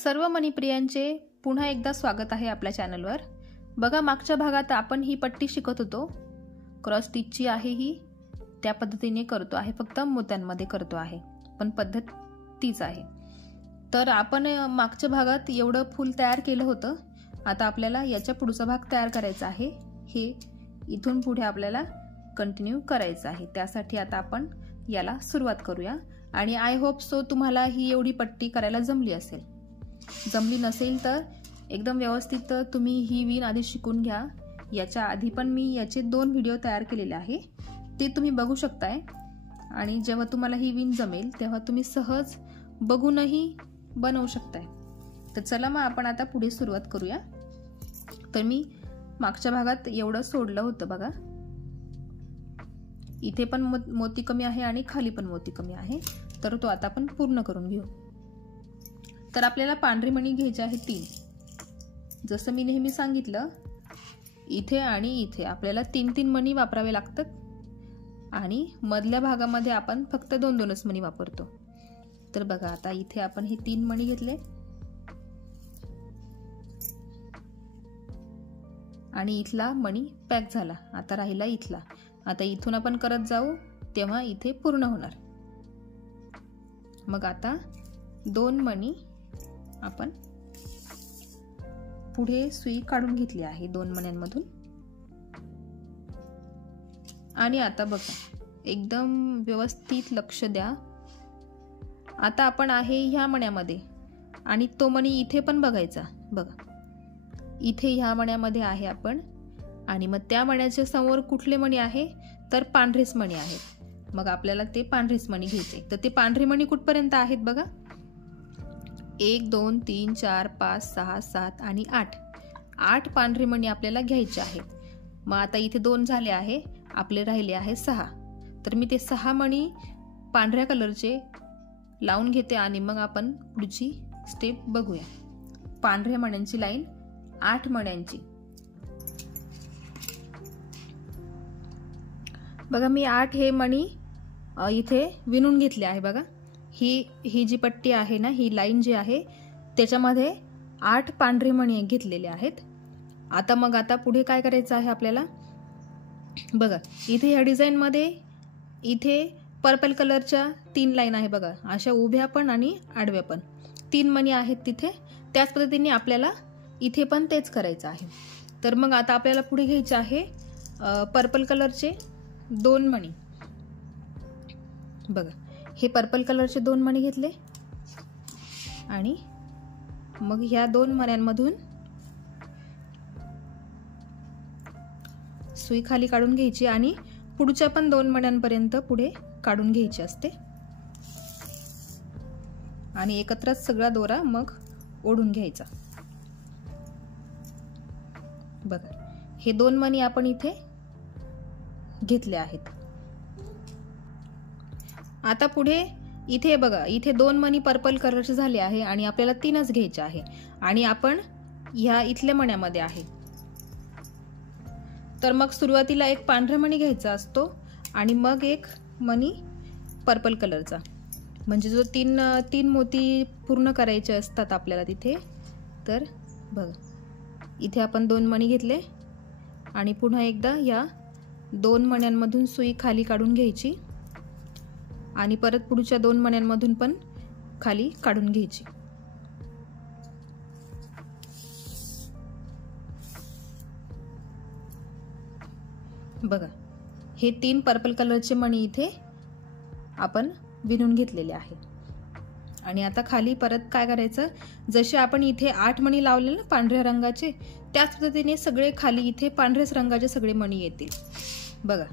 सर्व मणिप्रियांचे पुन्हा एकदा स्वागत आहे आपल्या चॅनलवर। बघा, मागच्या भागात आपण ही पट्टी शिकत होतो। क्रॉस स्टिचची आहे ही, त्या पद्धतीने करतो आहे, फक्त मोत्यांमध्ये करतो आहे, पण पद्धत तीच आहे। तर आपण मागच्या भागात एवढं फूल तयार केलं होतं। आता आपल्याला याच्या पुढचा भाग तयार करायचा आहे। हे इथून पुढे आपल्याला कंटिन्यू करायचं आहे। त्यासाठी आता आपण याला सुरुवात करूया। आणि आय होप सो तुम्हाला ही एवढी पट्टी करायला जमली असेल। जमली नसेल तर एकदम व्यवस्थित तुम्ही ही विण आधी शिकून घ्या। याच्या आधी पण मी याचे 2 व्हिडिओ तयार केलेले आहे, ते तुम्ही बघू शकताय। आणि जेव्हा तुम्हाला ही विण जमेल तेव्हा तुम्ही सहज बघूनही बनवू शकताय। तर चला मग आपण आता पुढे सुरुवात करूया। तर मी मागच्या भागात एवढं सोडलं होतं बघा, इथे पण मोती कमी आहे आणि खाली पण मोती कमी आहे, तर तो आता आपण पूर्ण करून घेऊ। तर आपल्याला पांढरी मणी घ्यायची आहे 3। जसं मी नेहमी सांगितलं, इथे आणि इथे आपल्याला 3-3 मणी वापरावे लागतात आणि मधल्या भागामध्ये आपण फक्त 2-2च मणी वापरतो। तर बघा, आता इथे आपण हे 3 मणी घेतले आणि इथला मणी पॅक झाला। आता राहिला इथला। आता इथून आपण करत जाऊ तेव्हा इथे पूर्ण होणार। मग आता 2 मणी आपण पुढे सुई काढून घेतली आहे 2 मण्यांमधून। आणि आता बघा, एकदम व्यवस्थित लक्ष द्या। आता आपण आहे ह्या मण्यामध्ये आणि तो मणी इथे पण बघायचा। बघा, इथे ह्या मण्यामध्ये आहे आपण आणि मग त्या मण्याच्या समोर कुठले मणी आहे, तर पांढरेच मणी आहेत। मग आपल्याला ते पांढरेच मणी घ्यायचे। तर ते पांढरे मणी कुठपर्यंत आहेत बघा, 1 2 3 4 5 6 7 आणि 8 पांढरे मणी आपल्याला घ्यायचे आहेत। मग आता इथे 2 झाले आहे, आपले राहिले आहे 6। तर मी ते 6 मणी पांढऱ्या कलरचे लावून घेते आणि मग आपण पुढची स्टेप बघूया। पांढऱ्या मण्यांची लाईन 8 मण्यांची। बघा, मी 8 हे मणी इथे विणून घेतले आहे। बघा, ही जी पट्टी आहे ना, ही लाईन जी आहे त्याच्यामध्ये 8 पांढरे मणी घेतलेले आहेत। आता पुढे काय करायचं आहे आपल्याला, बघा इथे या डिझाईन मध्ये इथे पर्पल कलरच्या 3 लाईन आहे बघा, अशा उभ्या पण आणि आडव्या पण 3 मणी आहेत तिथे। त्याच पद्धतीने आपल्याला इथे पण तेच करायचं आहे। तर मग आता आपल्याला पुढे घ्यायचे आहे पर्पल कलरचे 2 मणी। बघा, हे पर्पल कलरचे 2 मणी घेतले आणि मग ह्या 2 मण्यांमधून सुई खाली काढून घ्यायची आणि पुढच्या पण 2 मण्यांपर्यंत पुढे काढून घ्यायची असते आणि एकत्रच सगळा दोरा मग ओढून घ्यायचा। बघा, हे 2 मणी आपण इथे घेतले आहेत। आता पुढे इथे बघा, इथे 2 मणी पर्पल कलरचे झाले आहे आणि आपल्याला 3च घ्यायचे आहे आणि आपण ह्या इथल्या मण्यामध्ये आहे। तर मग सुरुवातीला एक पांढरा मणी घ्यायचा असतो आणि मग एक मणी पर्पल कलरचा, म्हणजे जो 3 मोती पूर्ण करायचे असतात आपल्याला तिथे। तर बघा, इथे आपण 2 मणी घेतले आणि पुन्हा एकदा या 2 मण्यांमधून सुई खाली काढून घ्यायची आणि परत पुढच्या 2 मण्यांमधून पण खाली काढून घ्यायची। बघा, हे 3 पर्पल कलरचे मणी इथे आपण विणून घेतलेले आहे। आणि आता खाली परत काय करायचं, जसे आपण इथे 8 मणी लावले ना पांढऱ्या रंगाचे, त्याच पद्धतीने सगळे खाली इथे पांढऱ्याच रंगाचे सगळे मणी येतील। बघा,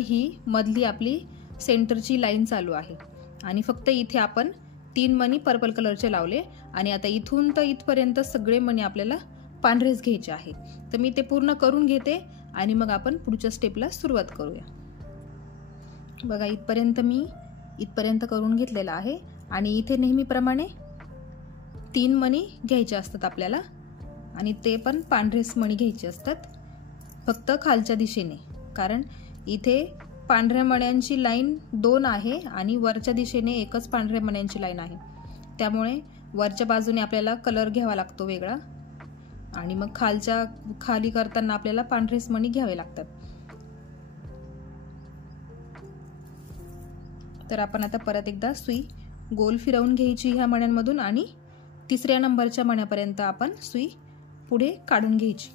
ही मधली आपली सेंटरची लाईन चालू आहे आणि फक्त इथे आपण 3 मणी पर्पल कलरचे लावले आणि आता इथून तर इथपर्यंत सगळे मणी आपल्याला पांढरेच घ्यायचे आहे। तर मी ते पूर्ण करून घेते आणि मग आपण पुढच्या स्टेपला सुरुवात करूया। बघा, इथपर्यंत करून घेतलेला आहे आणि इथे नेहमीप्रमाणे 3 मणी घ्यायचे असतात आपल्याला आणि ते पण पांढरेच मणी घ्यायचे असतात, फक्त खालच्या दिशेने, कारण इथे पांढऱ्या मण्यांची लाईन 2 आहे आणि वरच्या दिशेने एकच पांढऱ्या मण्यांची लाईन आहे। त्यामुळे वरच्या बाजूने आपल्याला कलर घ्यावा लागतो वेगळा आणि मग खाली करताना आपल्याला पांढरेच मणी घ्यावे लागतात. तर आपण आता परत एकदा सुई गोल फिरवून घ्यायची ह्या मण्यांमधून आणि 3ऱ्या नंबरच्या मण्यापर्यंत आपण सुई पुढे काढून घ्यायची.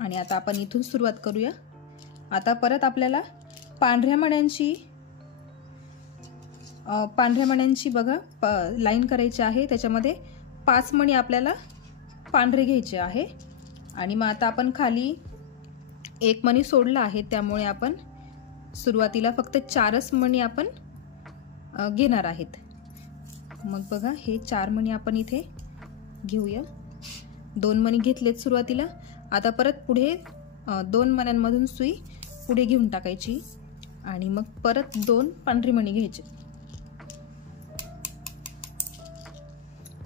आणि आता आपण इथून सुरुवात करूया. आता परत आपल्याला पांढऱ्या मण्यांची बघा लाईन करायची आहे. त्याच्यामध्ये 5 मणी आपल्याला पांढरे घ्यायचे आहे आणि मग आता आपण खाली 1 मणी सोडला आहे, त्यामुळे आपण सुरुवातीला फक्त 4च मणी आपण घेणार आहेत. मग बघा हे 4 मणी आपण इथे घेऊया. 2 मणी घेतलेत सुरुवातीला. आता परत पुढे 2 मण्यांमधून सुई पुढे घेऊन टाकायची आणि मग परत 2 पांढरी मणी घ्यायचे.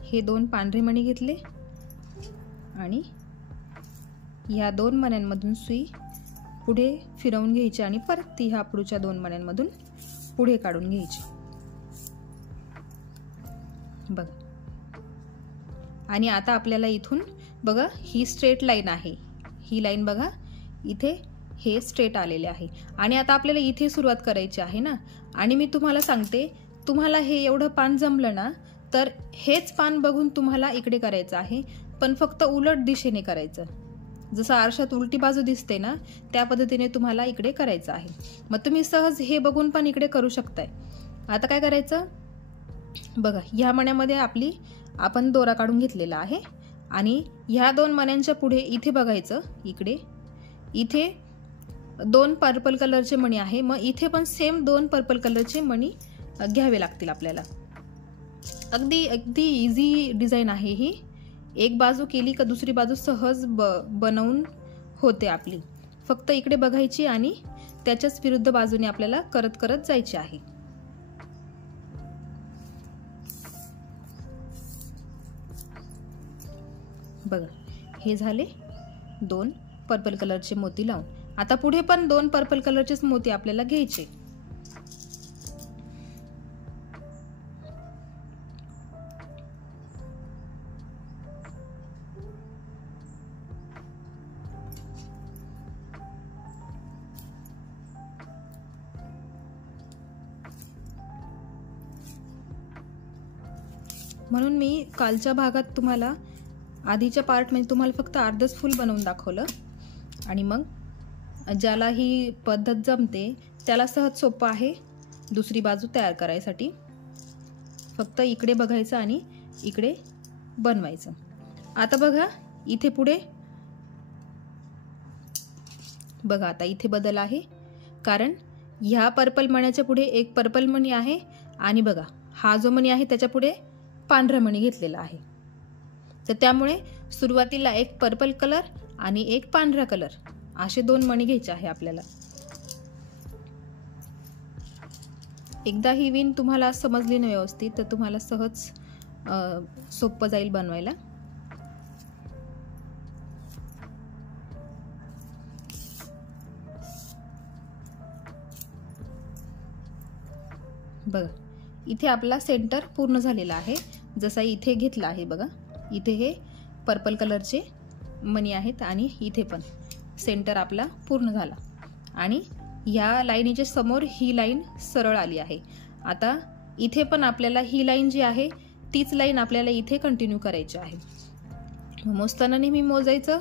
हे 2 पांढरे मणी घेतले आणि ह्या 2 मण्यांमधून सुई पुढे फिरवून घ्यायची आणि परत ती ह्या पुढच्या 2 मण्यांमधून पुढे काढून घ्यायची. बघा आणि आता आपल्याला इथून बघा ही स्ट्रेट लाईन आहे. ही लाईन बघा इथे हे स्ट्रेट आलेले आहे आणि आता आपल्याला इथे सुरुवात करायची आहे ना. आणि मी तुम्हाला सांगते, तुम्हाला हे एवढं पान जमलं ना तर हेच पान बघून तुम्हाला इकडे करायचं आहे, पण फक्त उलट दिशेने करायचं. जसं आरशात उलटी बाजू दिसते ना त्या पद्धतीने तुम्हाला इकडे करायचं आहे. मग तुम्ही सहज हे बघून पण इकडे करू शकताय. आता काय करायचं बघा, ह्या मण्यामध्ये आपण दोरा काढून घेतलेला आहे आणि ह्या 2 मण्यांच्या पुढे इथे बघायचं. इथे 2 पर्पल कलरचे मणी आहे. मग इथे पण सेम 2 पर्पल कलरचे मणी घ्यावे लागतील आपल्याला. अगदी इझी डिझाईन आहे ही. एक बाजू केली का दुसरी बाजू सहज बनवून होते आपली. फक्त इकडे बघायची आणि त्याच्याच विरुद्ध बाजूने आपल्याला करत करत जायची आहे. बघा हे झाले 2 पर्पल कलरचे मोती लावून. आता पुढे पण 2 पर्पल कलरचेच मोती आपल्याला घ्यायचे. म्हणून मी कालच्या भागात तुम्हाला आधीच्या पार्ट म्हणजे तुम्हाला फक्त अर्धच फूल बनवून दाखवलं आणि मग ज्याला ही पद्धत जमते त्याला सहज सोपं आहे दुसरी बाजू तयार करायसाठी. फक्त इकडे बघायचं आणि इकडे बनवायचं. आता बघा इथे पुढे बघा आता इथे बदल आहे, कारण ह्या पर्पल मण्याच्या पुढे एक पर्पल मणी आहे आणि बघा हा जो मणी आहे त्याच्या पुढे पांढरा मणी घेतलेला आहे. तर त्यामुळे सुरुवातीला एक पर्पल कलर आणि एक पांढरा कलर असे 2 मणी घ्यायचे आहे आपल्याला. एकदा ही विण तुम्हाला समजली ना व्यवस्थित तर तुम्हाला सहज सोपं जाईल बनवायला. बघा इथे आपला सेंटर पूर्ण झालेला आहे. जसा इथे घेतला आहे बघा, इथे हे पर्पल कलरचे मणी आहेत आणि इथे पण सेंटर आपला पूर्ण झाला आणि ह्या लाईनीच्या समोर ही लाईन सरळ आली आहे. आता इथे पण आपल्याला ही लाईन जी आहे तीच लाईन आपल्याला इथे कंटिन्यू करायची आहे. मोजताना नेहमी मोजायचं.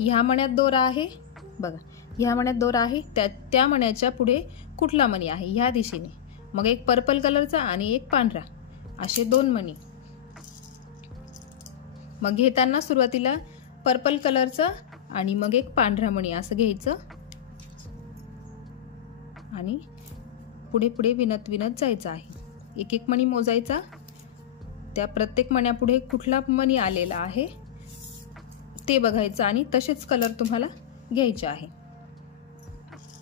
ह्या मण्यात दोरा आहे बघा, ह्या मण्यात दोरा आहे, त्या मण्याच्या पुढे कुठला मणी आहे ह्या दिशेने, मग एक पर्पल कलरचा आणि एक पांढरा असे 2 मणी. मग घेताना सुरुवातीला पर्पल कलरचा आणि मग एक पांढरा मणी असं घ्यायचं आणि पुढे पुढे विणत विणत जायचं आहे. एक एक मणी मोजायचा. त्या प्रत्येक मण्यापुढे कुठला मणी आलेला आहे ते बघायचं आणि तसेच कलर तुम्हाला घ्यायचे आहे.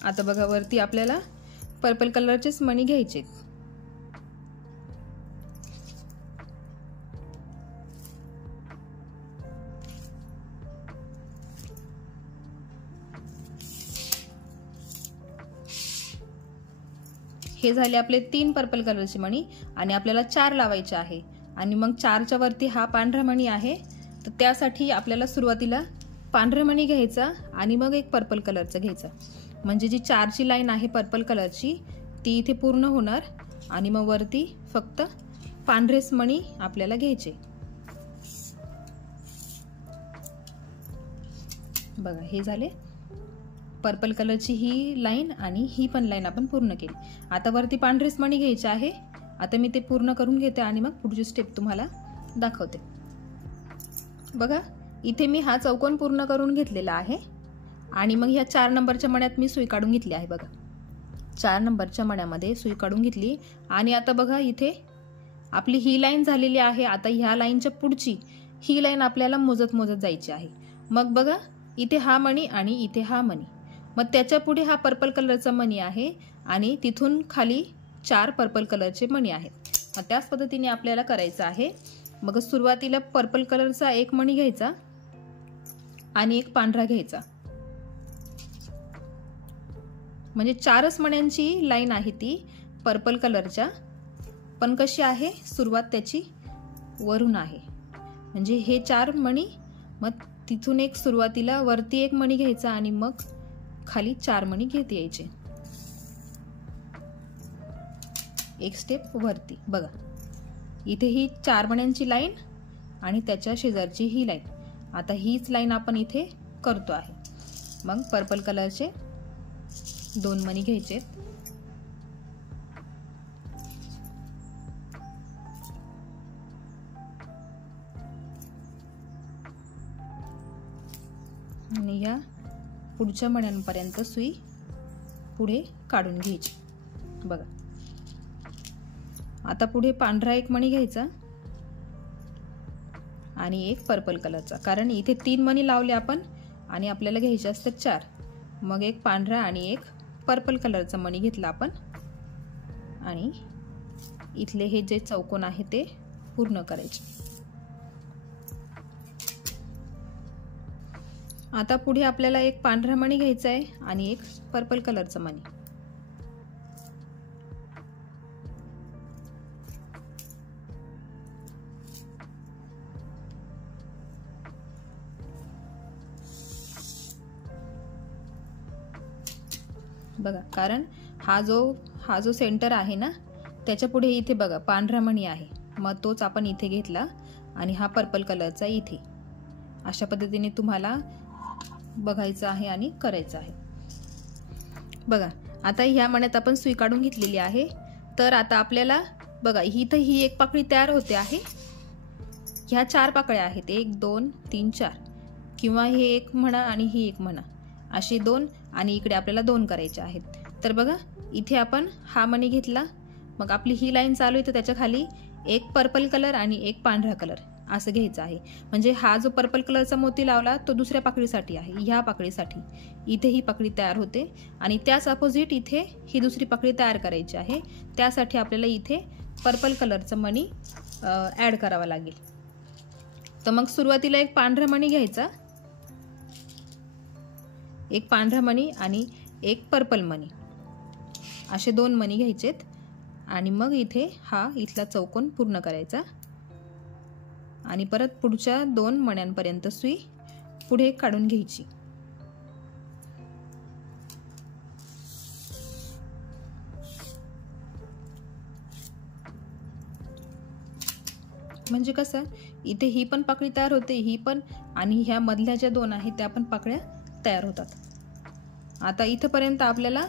आता बघा वरती आपल्याला पर्पल कलरचेच मणी घ्यायचे. हे झाले आपले 3 पर्पल कलरची मणी आणि आपल्याला 4 लावायचे आहे आणि मग 4च्या वरती हा पांढरा मणी आहे, तर त्यासाठी आपल्याला सुरुवातीला पांढरा मणी घ्यायचा आणि मग एक पर्पल कलरचा घ्यायचा, म्हणजे जी 4ची लाईन आहे पर्पल कलरची ती इथे पूर्ण होणार आणि मग वरती फक्त पांढरेच मणी आपल्याला घ्यायचे। बघा हे झाले पर्पल कलरची ही लाईन आणि ही पण लाईन आपण पूर्ण केली। आता वरती पांढरेच मणी घ्यायचे आहे। आता मी ते पूर्ण करून घेते आणि मग पुढची स्टेप तुम्हाला दाखवते। बघा इथे मी हा चौकोन पूर्ण करून घेतलेला आहे आणि मग ह्या 4 नंबरच्या मण्यात मी सुई काढून घेतली आहे। बघा 4 नंबरच्या मण्यामध्ये सुई काढून घेतली आणि आता बघा इथे आपली ही लाईन झालेली आहे। आता ह्या लाईनच्या पुढची ही लाईन आपल्याला मोजत मोजत जायची आहे। मग बघा इथे हा मणी आणि इथे हा मणी, मग त्याच्या पुढे हा पर्पल कलरचा मणी आहे आणि तिथून खाली 4 पर्पल कलरचे मणी आहेत। मग त्याच पद्धतीने आपल्याला करायचं आहे। मग सुरुवातीला पर्पल कलरचा एक मणी घ्यायचा आणि एक पांढरा घ्यायचा, म्हणजे 4च मण्यांची लाईन आहे ती पर्पल कलरच्या, पण कशी आहे सुरुवात त्याची वरून आहे, म्हणजे हे 4 मणी, मग तिथून एक सुरुवातीला वरती एक मणी घ्यायचा आणि मग खाली 4 मणी घेत यायचे, एक स्टेप वरती। बघा इथे ही 4 मण्यांची लाईन आणि त्याच्या शेजारची ही लाईन, आता हीच लाईन आपण इथे करतो आहे। मग पर्पल कलरचे 2 मणी घ्यायचे आणि या पुढच्या मण्यांपर्यंत सुई पुढे काढून घ्यायची। बघा आता पुढे पांढरा एक मणी घ्यायचा आणि एक पर्पल कलरचा, कारण इथे 3 मणी लावले आपण आणि आपल्याला घ्यायचे असतात 4, मग एक पांढरा आणि एक पर्पल कलरचा मणी घेतला आपण आणि इथले हे जे चौकोन आहे ते पूर्ण करायचे। आता पुढे आपल्याला एक पांढरा मणी घ्यायचा आहे आणि एक पर्पल कलरचा मणी, बघा कारण हा जो सेंटर आहे ना त्याच्या पुढे इथे बघा पांढरा मणी आहे, मग तोच आपण इथे घेतला आणि हा पर्पल कलरचा इथे, अशा पद्धतीने तुम्हाला बघायचं आहे आणि करायचं आहे। बघा आता ह्या मण्यात आपण सुई काढून घेतलेली आहे, तर आता आपल्याला बघा इथं ही एक पाकळी तयार होते आहे। ह्या 4 पाकळ्या आहेत, 1 2 3 4, किंवा हे एक म्हणा आणि ही एक म्हणा, अशी 2 आणि इकडे आपल्याला 2 करायचे आहेत। तर बघा इथे आपण हा मणी घेतला, मग आपली ही लाईन चालू आहे तर त्याच्या खाली एक पर्पल कलर आणि एक पांढरा कलर असं घ्यायचं आहे, म्हणजे हा जो पर्पल कलरचा मोती लावला तो दुसऱ्या पाकळीसाठी आहे, ह्या पाकळीसाठी इथे ही पाकळी तयार होते आणि त्याच अपोजिट इथे ही दुसरी पाकळी तयार करायची आहे, त्यासाठी आपल्याला इथे पर्पल कलरचा मणी ऍड करावा लागेल। तर मग सुरुवातीला एक पांढरा मणी घ्यायचा, एक पांढरा मणी आणि एक पर्पल मणी, असे 2 मणी घ्यायचेत आणि मग इथे हा इथला चौकोन पूर्ण करायचा आणि परत पुढच्या 2 मण्यांपर्यंत सुई पुढे काढून घ्यायची। म्हणजे कसं इथे ही पण पाकळी तयार होते, ही पण, आणि ह्या मधल्या ज्या 2 आहेत त्या पण पाकळ्या तयार होतात। आता इथपर्यंत आपल्याला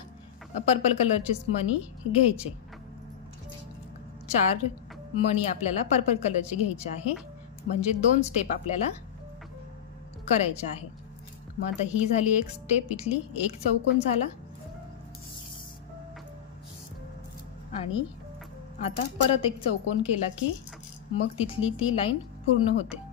पर्पल कलरचेच मणी घ्यायचे, 4 मणी आपल्याला पर्पल कलरचे घ्यायचे आहे, म्हणजे 2 स्टेप आपल्याला करायचे आहे। मग आता ही झाली एक स्टेप, इथली एक चौकोन झाला आणि आता परत एक चौकोन केला की मग तिथली ती लाईन पूर्ण होते।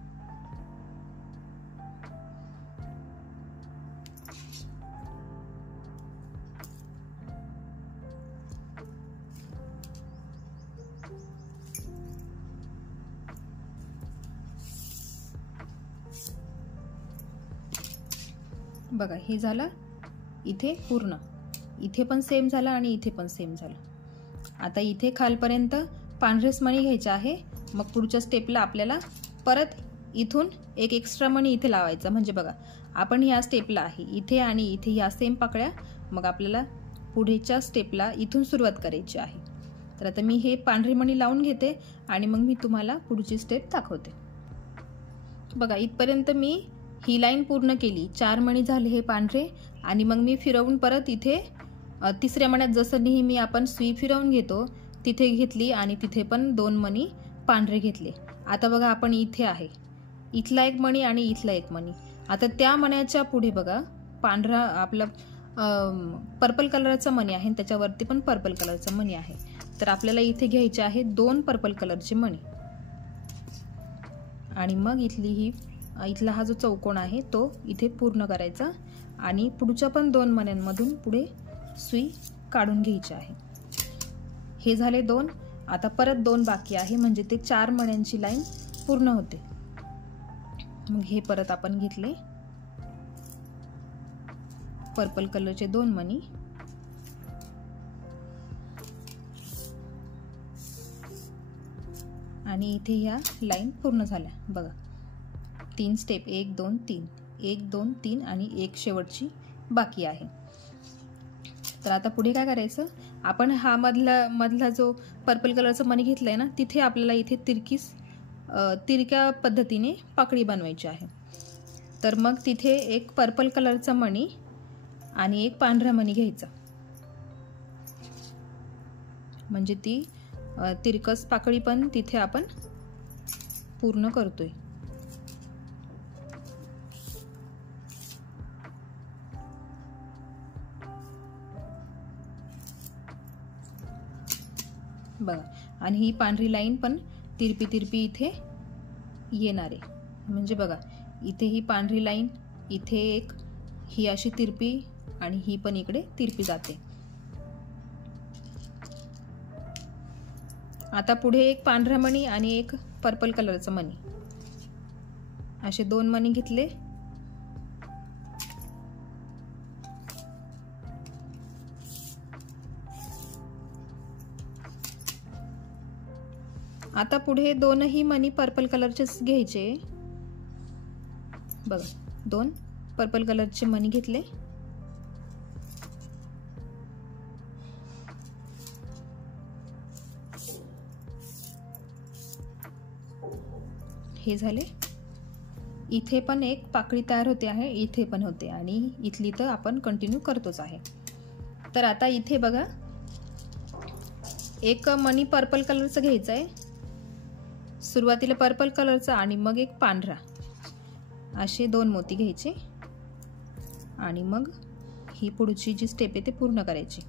बघा हे झालं इथे पूर्ण, इथे पण सेम झालं आणि इथे पण सेम झालं। आता इथे खालपर्यंत पांढरेच मणी घ्यायचे आहे. मग पुढच्या स्टेपला आपल्याला परत इथून एक एक्स्ट्रा मणी इथे लावायचा. म्हणजे बघा आपण ह्या स्टेपला आहे इथे आणि इथे ह्या सेम पाकळ्या, मग आपल्याला पुढेच्या स्टेपला इथून सुरुवात करायची आहे. तर आता मी हे पांढरी मणी लावून घेते आणि मग मी तुम्हाला पुढची स्टेप दाखवते. बघा इथपर्यंत मी ही लाईन पूर्ण केली. 4 मणी झाले हे पांढरे आणि मग मी फिरवून परत इथे तिसऱ्या मण्यात जसं नेहमी आपण सुई फिरवून घेतो तिथे घेतली आणि तिथे पण 2 मणी पांढरे घेतले. आता बघा आपण इथे आहे, इथला एक मणी आणि इथला एक मणी. आता त्या मण्याच्या पुढे बघा पांढरा आपला पर्पल कलरचा मणी आहे, त्याच्यावरती पण पर्पल कलरचा मणी आहे. तर आपल्याला इथे घ्यायचे आहे 2 पर्पल कलरचे मणी आणि मग इथला हा जो चौकोन आहे तो इथे पूर्ण करायचा आणि पुढच्या पण 2 मण्यांमधून पुढे सुई काढून घ्यायची आहे. हे झाले 2. आता परत 2 बाकी आहे, म्हणजे ते 4 मण्यांची लाईन पूर्ण होते. मग हे परत आपण घेतले पर्पल कलरचे 2 मणी आणि इथे ह्या लाईन पूर्ण झाल्या. बघा 3 स्टेप 1 2 3 1 2 3 आणि एक शेवटची बाकी आहे. तर आता पुढे काय करायचं, आपण हा मधला जो पर्पल कलरचा मणी घेतलाय ना तिथे आपल्याला इथे तिरक्या पद्धतीने पाकळी बनवायची आहे. तर मग तिथे एक पर्पल कलरचा मणी आणि एक पांढरा मणी घ्यायचा, म्हणजे ती तिरकस पाकळी पण तिथे आपण पूर्ण करतोय. बघा आणि ही पांढरी लाईन पण तिरपी इथे येणार आहे. म्हणजे बघा इथे ही पांढरी लाईन, इथे एक ही अशी तिरपी आणि ही पण इकडे तिरपी जाते. आता पुढे एक पांढरा मणी आणि एक पर्पल कलरचा मणी, असे 2 मणी घेतले. आता पुढे 2ही मणी पर्पल कलरचेच घ्यायचे. बघा 2 पर्पल कलरचे मणी घेतले. हे झाले. इथे पण एक पाकळी तयार होते आहे, इथे पण होते आणि इथली तर आपण कंटिन्यू करतोच आहे. तर आता इथे बघा एक मणी पर्पल कलरचा घ्यायचा आहे, सुरुवातीला पर्पल कलरचा आणि मग एक पांढरा, असे 2 मोती घ्यायचे आणि मग ही पुढची जी स्टेप आहे ते पूर्ण करायची.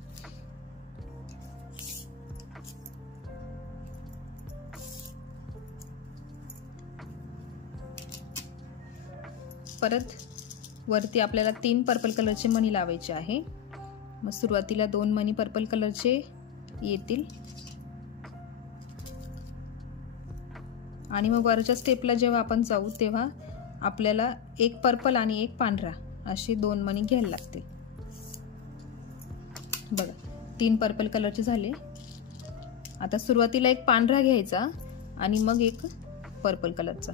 परत वरती आपल्याला 3 पर्पल कलरचे मणी लावायचे आहे. मग सुरुवातीला 2 मणी पर्पल कलरचे येतील आणि मग वरच्या स्टेपला जेव्हा आपण जाऊ तेव्हा आपल्याला एक पर्पल आणि एक पांढरा असे 2 मणी घ्यायला लागतील. बघा 3 पर्पल कलरचे झाले. आता सुरुवातीला एक पांढरा घ्यायचा आणि मग एक पर्पल कलरचा.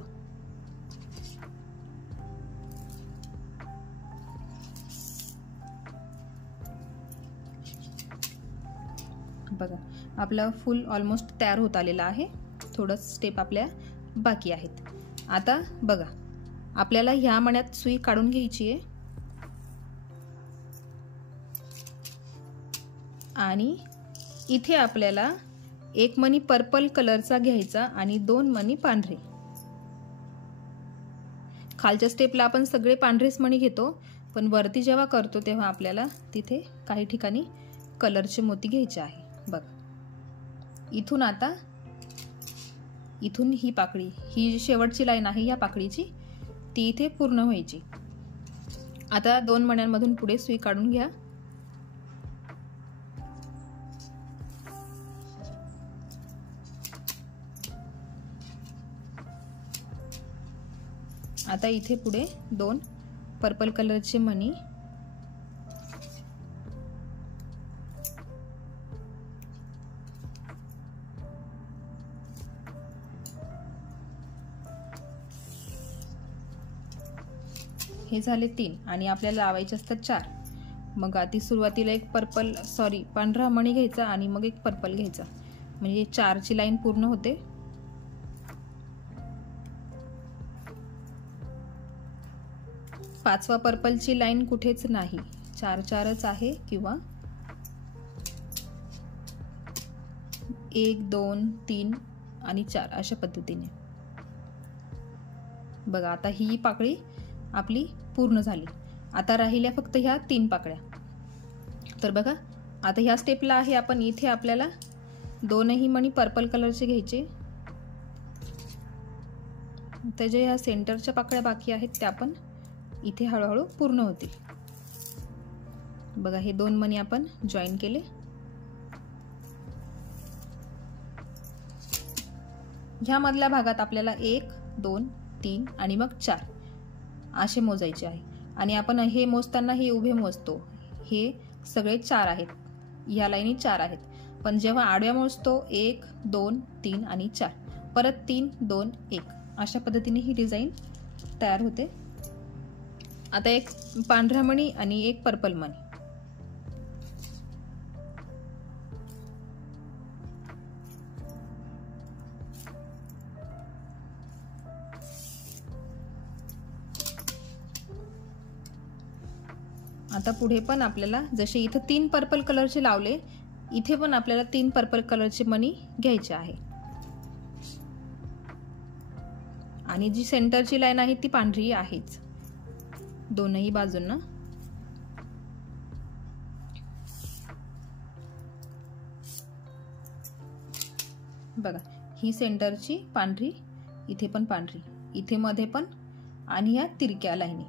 बघा आपला फुल ऑलमोस्ट तयार होत आलेला आहे. थोडं स्टेप आपल्या बाकी आहेत. आता बघा आपल्याला ह्या मण्यात सुई काढून घ्यायची आहे आणि इथे आपल्याला एक मणी पर्पल कलरचा घ्यायचा आणि 2 मणी पांढरे. खालच्या स्टेपला आपण सगळे पांढरेच मणी घेतो, पण वरती जेव्हा करतो तेव्हा आपल्याला तिथे काही ठिकाणी कलरचे मोती घ्यायचे आहे. बघा इथून आता इथून ही पाकळी, ही जी शेवटची लाईन आहे या पाकळीची, ती इथे पूर्ण व्हायची. आता 2 मण्यांमधून पुढे सुई काढून घ्या. आता इथे पुढे 2 पर्पल कलरचे मणी हे झाले 3 आणि आपल्याला लावायचे असतात 4. मग आधी सुरुवातीला एक पांढरा मणी घ्यायचा आणि मग एक पर्पल घ्यायचा, म्हणजे 4ची लाईन पूर्ण होते. पाचवा पर्पलची लाईन कुठेच नाही, 4-4च आहे, किंवा 1 2 3 आणि 4 अशा पद्धतीने. बघा आता ही पाकळी आपली पूर्ण झाली. आता राहिल्या फक्त ह्या 3 पाकळ्या. तर बघा आता ह्या स्टेपला आहे आपण इथे आपल्याला 2ही मणी पर्पल कलरचे घ्यायचे. त्याच्या ह्या सेंटरच्या पाकळ्या बाकी आहेत त्या पण इथे हळूहळू पूर्ण होतील. बघा हे 2 मणी आपण जॉईन केले. ह्या मधल्या भागात आपल्याला 1 2 3 आणि मग 4 असे मोजायचे आहे. आणि आपण हे मोजताना हे उभे मोजतो, हे सगळे 4 आहेत, ह्या लाईनी 4 आहेत. पण जेव्हा आडव्या मोजतो 1 2 3 आणि 4, परत 3 2 1 अशा पद्धतीने ही डिझाईन तयार होते. आता एक पांढरा मणी आणि एक पर्पल मणी. आता पुढे पण आपल्याला जसे इथे 3 पर्पल कलरचे लावले, इथे पण आपल्याला 3 पर्पल कलरचे मणी घ्यायचे आहे. आणि जी सेंटरची लाईन आहे ती पांढरी आहेच दोनही बाजूंना. बघा ही सेंटरची पांढरी, इथे पण पांढरी, इथे मध्ये पण, आणि ह्या तिरक्या लाईनी.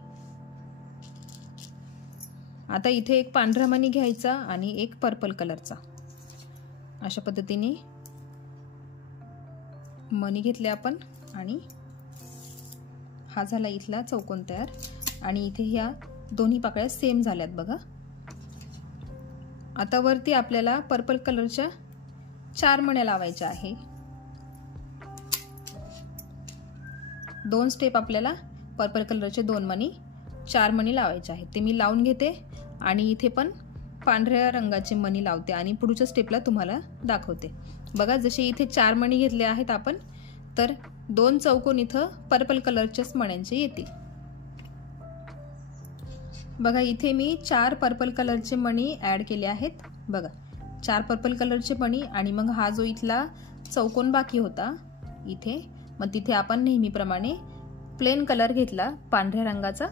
आता इथे एक पांढरा मणी घ्यायचा आणि एक पर्पल कलरचा. अशा पद्धतीने मणी घेतले आपण आणि हा झाला इथला चौकोन तयार. आणि इथे ह्या दोन्ही पाकळ्या सेम झाल्यात बघा. आता वरती आपल्याला पर्पल कलरच्या 4 मण्या लावायच्या आहे. 2 स्टेप आपल्याला पर्पल कलरचे 2 मणी 4 मणी लावायचे आहेत. ते मी लावून घेते आणि इथे पण पांढऱ्या रंगाचे मणी लावते आणि पुढच्या स्टेपला तुम्हाला दाखवते. बघा जसे इथे 4 मणी घेतले आहेत आपण, तर 2 चौकोन इथं पर्पल कलरच्याच मण्यांचे येतील. बघा इथे मी 4 पर्पल कलरचे मणी ऍड केले आहेत. बघा 4 पर्पल कलरचे मणी आणि मग हा जो इथला चौकोन बाकी होता इथे, मग तिथे आपण नेहमीप्रमाणे प्लेन कलर घेतला पांढऱ्या रंगाचा.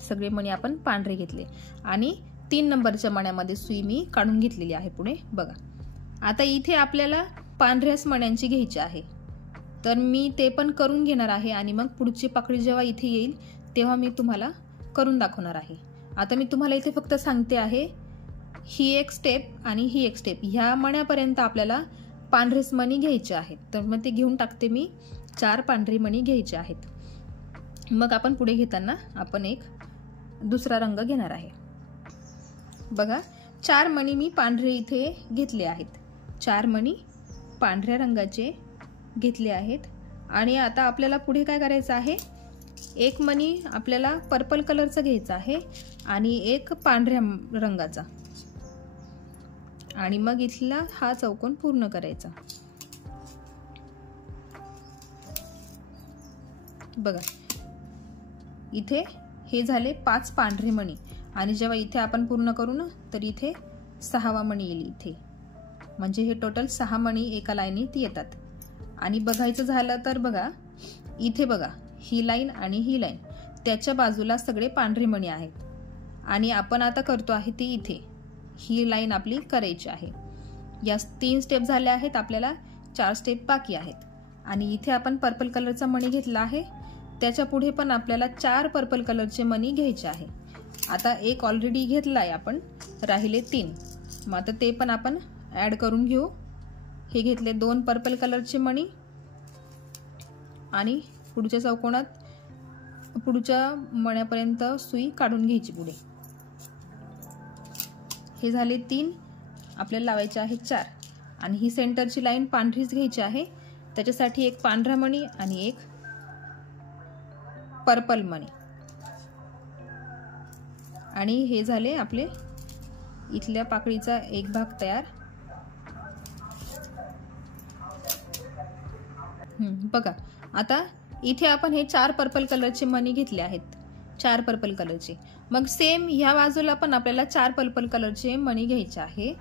सगळे मणी आपण पांढरे घेतले आणि 3 नंबरच्या मण्यामध्ये सुई मी काढून घेतलेली आहे पुढे. बघा आता इथे आपल्याला पांढऱ्याच मण्यांची घ्यायची आहे, तर मी ते पण करून घेणार आहे आणि मग पुढची पाकळी जेव्हा इथे येईल तेव्हा मी तुम्हाला करून दाखवणार आहे. आता मी तुम्हाला इथे फक्त सांगते आहे, ही एक स्टेप आणि ही एक स्टेप, ह्या मण्यापर्यंत आपल्याला पांढरेच मणी घ्यायचे आहेत. तर मग ते घेऊन टाकते मी. 4 पांढरी मणी घ्यायचे आहेत. मग आपण पुढे घेताना आपण एक दुसरा रंग घेणार आहे. बघा 4 मणी मी पांढरे इथे घेतले आहेत. 4 मणी पांढऱ्या रंगाचे घेतले आहेत. आणि आता आपल्याला पुढे काय करायचं आहे, एक मणी आपल्याला पर्पल कलरचा घ्यायचा आहे आणि एक पांढऱ्या रंगाचा, आणि मग इथला हा चौकोन पूर्ण करायचा. बघा इथे हे झाले 5 पांढरे मणी आणि जेव्हा इथे आपण पूर्ण करू ना तर इथे 6वा मणी येईल इथे, म्हणजे हे टोटल 6 मणी एका लाईनीत येतात. आणि बघायचं झालं तर बघा इथे बघा ही लाईन आणि ही लाईन त्याच्या बाजूला सगळे पांढरे मणी आहेत आणि आपण आता करतो आहे ती इथे ही लाईन आपली करायची आहे. या 3 स्टेप झाल्या आहेत, आपल्याला 4 स्टेप बाकी आहेत. आणि इथे आपण पर्पल कलरचा मणी घेतला आहे, त्याच्या पुढे पण आपल्याला 4 पर्पल कलरचे मणी घ्यायचे आहे. आता एक ऑलरेडी घेतलाय आपण, राहिले 3. मग आता ते पण आपण ऍड करून घेऊ. हे घेतले 2 पर्पल कलरचे मणी आणि पुढच्या चौकोनात पुढच्या मण्यापर्यंत सुई काढून घ्यायची पुढे. हे झाले 3, आपल्याला लावायचे आहे 4. आणि ही सेंटरची लाईन पांढरीच घ्यायची आहे, त्याच्यासाठी एक पांढरा मणी आणि एक पर्पल मणी. आणि हे झाले आपले इथल्या पाकळीचा एक भाग तयार। बघा आता इथे आपण हे 4 पर्पल कलरचे मणी घेतले आहेत, 4 पर्पल कलरचे। मग सेम ह्या बाजूला पण आपल्याला 4 पर्पल कलरचे मणी घ्यायचे आहे।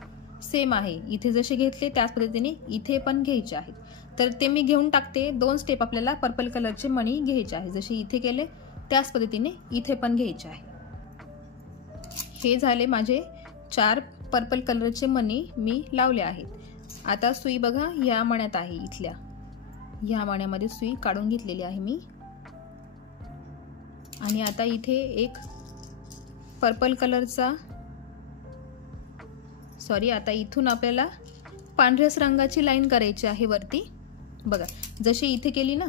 सेम आहे, इथे जसे घेतले त्याच पद्धतीने इथे पण घ्यायचे आहेत। तर ते मी घेऊन टाकते। 2 स्टेप आपल्याला पर्पल कलरचे मणी घ्यायचे आहे, जसे इथे केले त्याच पद्धतीने इथे पण घ्यायचे आहे। हे झाले माझे 4 पर्पल कलरचे मणी मी लावले आहेत। आता सुई बघा या मण्यात आहे, इथल्या ह्या मण्यामध्ये सुई काढून घेतलेली आहे मी। आणि आता इथे एक पर्पल कलरचा आता इथून आपल्याला पांढऱ्याच रंगाची लाईन करायची आहे वरती। बघा जशी इथे केली ना,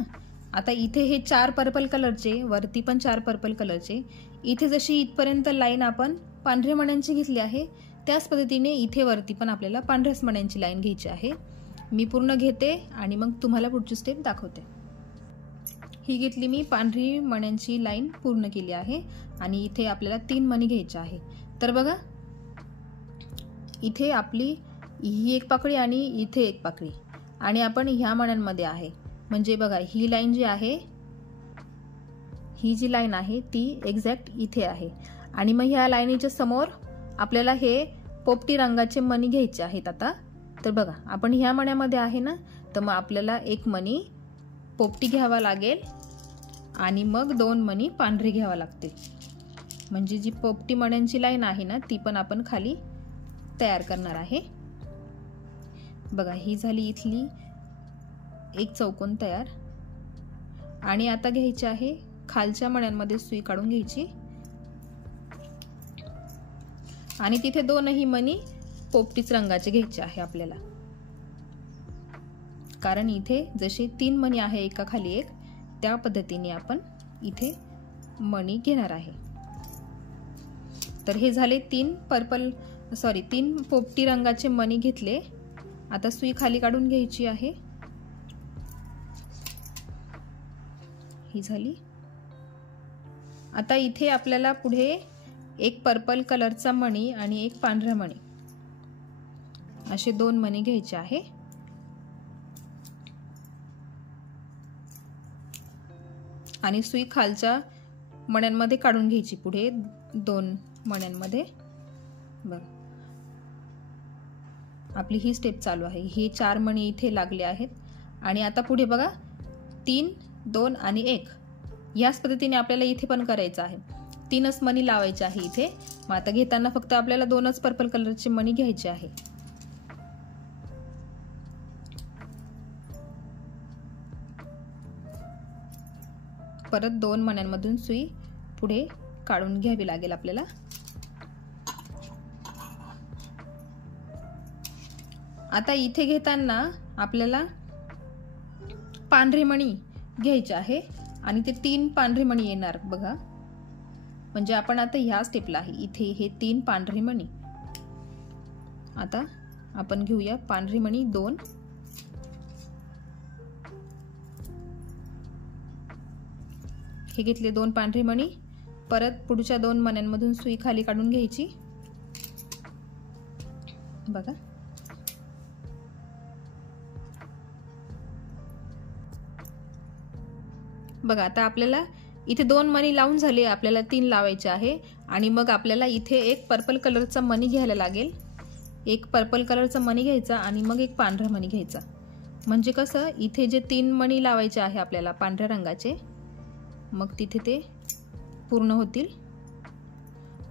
आता इथे हे 4 पर्पल कलरचे, वरती पण 4 पर्पल कलरचे। इथे जशी इथपर्यंत लाईन आपण पांढऱ्या मण्यांची घेतली आहे, त्याच पद्धतीने इथे वरती पण आपल्याला पांढऱ्याच मण्यांची लाईन घ्यायची आहे। मी पूर्ण घेते आणि मग तुम्हाला पुढची स्टेप दाखवते। ही घेतली मी पांढरी मण्यांची लाईन पूर्ण केली आहे आणि इथे आपल्याला 3 मणी घ्यायचे आहे। तर बघा इथे आपली ही एक पाकळी आणि इथे एक पाकळी आणि आपण ह्या मण्यांमध्ये आहे। म्हणजे बघा ही लाईन जी आहे, ही जी लाईन आहे ती एक्झॅक्ट इथे आहे आणि मग ह्या लाईनीच्या समोर आपल्याला हे पोपटी रंगाचे मणी घ्यायचे आहेत। आता तर बघा आपण ह्या मण्यामध्ये आहे ना, तर मग आपल्याला एक मणी पोपटी घ्यावा लागेल आणि मग 2 मणी पांढरे घ्यावा लागतील। म्हणजे जी पोपटी मण्यांची लाईन आहे ना, ती पण आपण खाली तयार करणार आहे। बघा ही झाली इथली एक चौकोन तयार। आणि आता घ्यायची आहे खालच्या मण्यांमध्ये सुई काढून घ्यायची आणि तिथे 2ही मणी पोपटीच रंगाचे घ्यायचे आहे आपल्याला, कारण इथे जसे 3 मणी आहे एका खाली एक, त्या पद्धतीने आपण इथे मणी घेणार आहे। तर हे झाले 3 पोपटी रंगाचे मणी घेतले। आता सुई खाली काढून घ्यायची आहे, ही झाली। आता इथे आपल्याला पुढे एक पर्पल कलरचा मणी आणि एक पांढरा मणी असे 2 मणी घ्यायचे आहे। आणि सुई खालच्या मण्यांमध्ये काढून घ्यायची पुढे 2 मण्यांमध्ये। बघ आपली ही स्टेप चालू आहे। हे 4 मणी इथे लागले आहेत आणि आता पुढे बघा 3, 2 आणि 1 याच पद्धतीने आपल्याला इथे पण करायचं आहे। 3च मणी लावायचे आहे इथे। मग आता घेताना फक्त आपल्याला 2च पर्पल कलरचे मणी घ्यायचे आहे। परत 2 मण्यांमधून सुई पुढे काढून घ्यावी लागेल आपल्याला। आता इथे घेताना आपल्याला पांढरे मणी घ्यायचे आहे आणि ते 3 पांढरे मणी येणार बघा। म्हणजे आपण आता ह्या स्टेपला आहे, इथे हे 3 पांढरे मणी। आता आपण घेऊया पांढरे मणी 2, हे घेतले 2 पांढरे मणी। परत पुढच्या 2 मण्यांमधून सुई खाली काढून घ्यायची बघा। बघा आता आपल्याला इथे 2 मणी लावून झाले, आपल्याला 3 लावायचे आहे आणि मग आपल्याला इथे एक पर्पल कलरचा मणी घ्यायला लागेल। एक पर्पल कलरचा मणी घ्यायचा आणि मग एक पांढरा मणी घ्यायचा। म्हणजे कसं इथे जे 3 मणी लावायचे आहे आपल्याला पांढऱ्या रंगाचे, मग तिथे ते पूर्ण होतील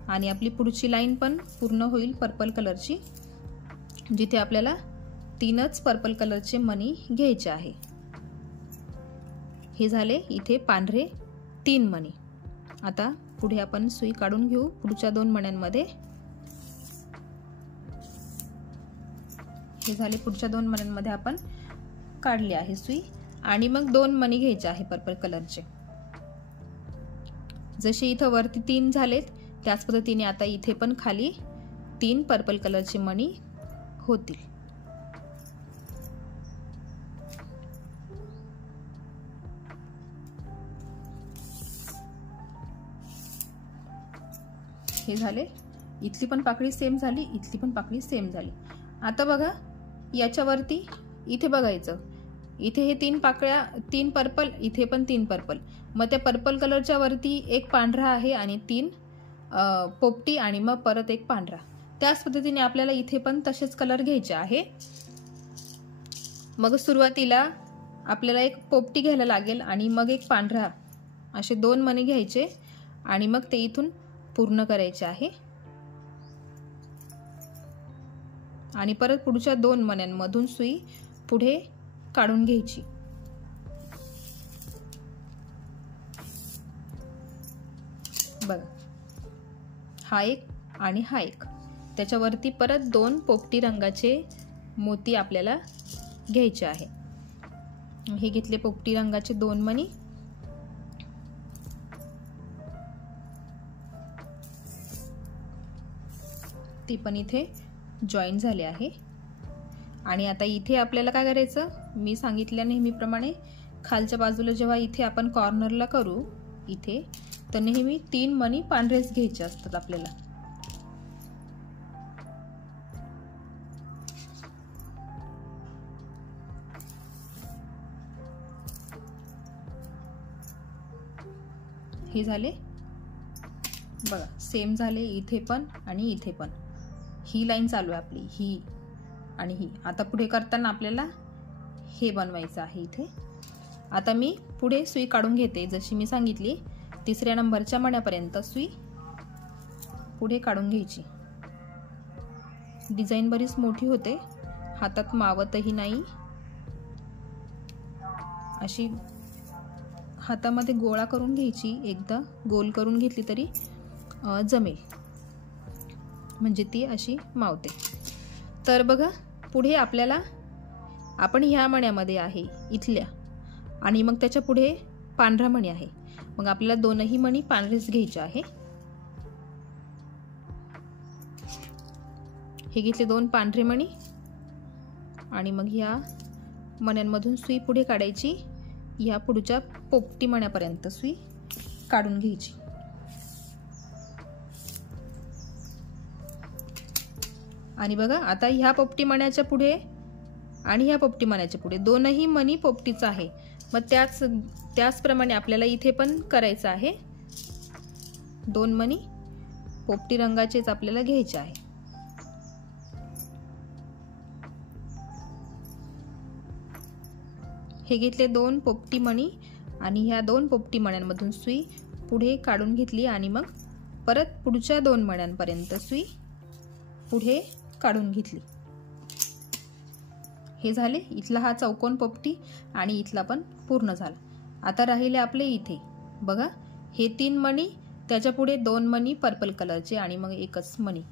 आणि आपली पुढची लाईन पण पूर्ण होईल पर्पल कलरची, जिथे आपल्याला 3च पर्पल कलरचे मणी घ्यायचे आहे। हे झाले इथे पांढरे 3 मणी। आता पुढे आपण सुई काढून घेऊ पुढच्या 2 मण्यांमध्ये। हे झाले पुढच्या 2 मण्यांमध्ये आपण काढले आहे सुई आणि मग 2 मणी घ्यायचे आहे पर्पल कलरचे। जसे इथं वरती 3 झालेत त्याच पद्धतीने आता इथे पण खाली 3 पर्पल कलरचे मणी होतील। हे झाले, इथली पण पाकळी सेम झाली, इथली पण पाकळी सेम झाली. आता बघा याच्यावरती इथे बघायचं, इथे हे 3 पाकळ्या, 3 पर्पल, इथे पण 3 पर्पल. मग त्या पर्पल कलरच्या वरती एक पांढरा आहे आणि 3 पोपटी आणि मग परत एक पांढरा. त्याच पद्धतीने आपल्याला इथे पण तसेच कलर घ्यायचे आहे. मग सुरुवातीला आपल्याला एक पोपटी घ्यायला लागेल आणि मग एक पांढरा, असे 2 मणी घ्यायचे आणि मग ते इथून पूर्ण करायचे आहे. आणि परत पुढच्या 2 मण्यांमधून सुई पुढे काढून घ्यायची. बघा, हा एक आणि हा एक, त्याच्यावरती परत 2 पोपटी रंगाचे मोती आपल्याला घ्यायचे आहे. हे घेतले पोपटी रंगाचे 2 मणी. ती पण इथे जॉईन झाले आहे. आणि आता इथे आपल्याला काय करायचं, मी सांगितल्या नेहमीप्रमाणे खालच्या बाजूला जेव्हा इथे आपण कॉर्नरला करू इथे, तर नेहमी 3 मणी पांढरेच घ्यायचे असतात आपल्याला. हे झाले बघा, सेम झाले इथे पण आणि इथे पण. ही लाईन चालू आहे आपली, ही आणि ही. आता पुढे करताना आपल्याला हे बनवायचं आहे इथे. आता मी पुढे सुई काढून घेते, जशी मी सांगितली 3ऱ्या नंबरच्या मण्यापर्यंत सुई पुढे काढून घ्यायची. डिझाईन बरीच मोठी होते, हातात मावतही नाही. अशी हातामध्ये गोळा करून घ्यायची, एकदा गोल करून घेतली तरी जमेल, म्हणजे ती अशी मावते. तर बघा पुढे आपल्याला, आपण ह्या मण्यामध्ये आहे इथल्या, आणि मग त्याच्या पुढे पांढरा मणी आहे. मग आपल्याला 2ही मणी पांढरेच घ्यायचे आहे. हे घेतले 2 पांढरे मणी आणि मग ह्या मण्यांमधून सुई पुढे काढायची. ह्या पुढच्या पोपटी मण्यापर्यंत सुई काढून घ्यायची. आणि बघा आता ह्या पोपटी मण्याच्या पुढे आणि ह्या पोपटी मण्याच्या पुढे 2ही मणी पोपटीचा आहे. मग त्याचप्रमाणे आपल्याला इथे पण करायचं आहे. 2 मणी पोपटी रंगाचेच आपल्याला घ्यायचे आहे. हे घेतले 2 पोपटी मणी आणि ह्या 2 पोपटी मण्यांमधून सुई पुढे काढून घेतली आणि मग परत पुढच्या 2 मण्यांपर्यंत सुई पुढे काढून घेतली. हे झाले, इथला हा चौकोन पोपटी आणि इथला पण पूर्ण झाला. आता राहिले आपले इथे बघा, हे 3 मणी, त्याच्या पुढे 2 मणी पर्पल कलरचे आणि मग एकच मणी.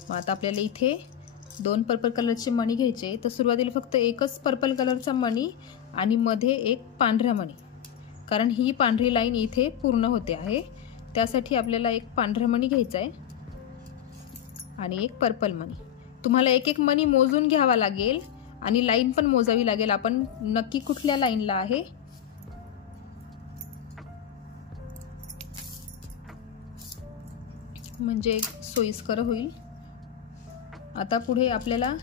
मग आता आपल्याला इथे 2 पर्पल कलरचे मणी घ्यायचे. तर सुरुवातीला फक्त एकच पर्पल कलरचा मणी आणि मध्ये एक पांढरा मणी, कारण ही पांढरी लाईन इथे पूर्ण होते आहे, त्यासाठी आपल्याला एक पांढरा मणी घ्यायचा आहे आणि एक पर्पल मणी. तुम्हाला एक एक मणी मोजून घ्यावा लागेल आणि लाईन पण मोजावी लागेल, आपण नक्की कुठल्या लाईनला आहे. म्हणजे सोयीस्कर होईल. आता पुढे आपल्याला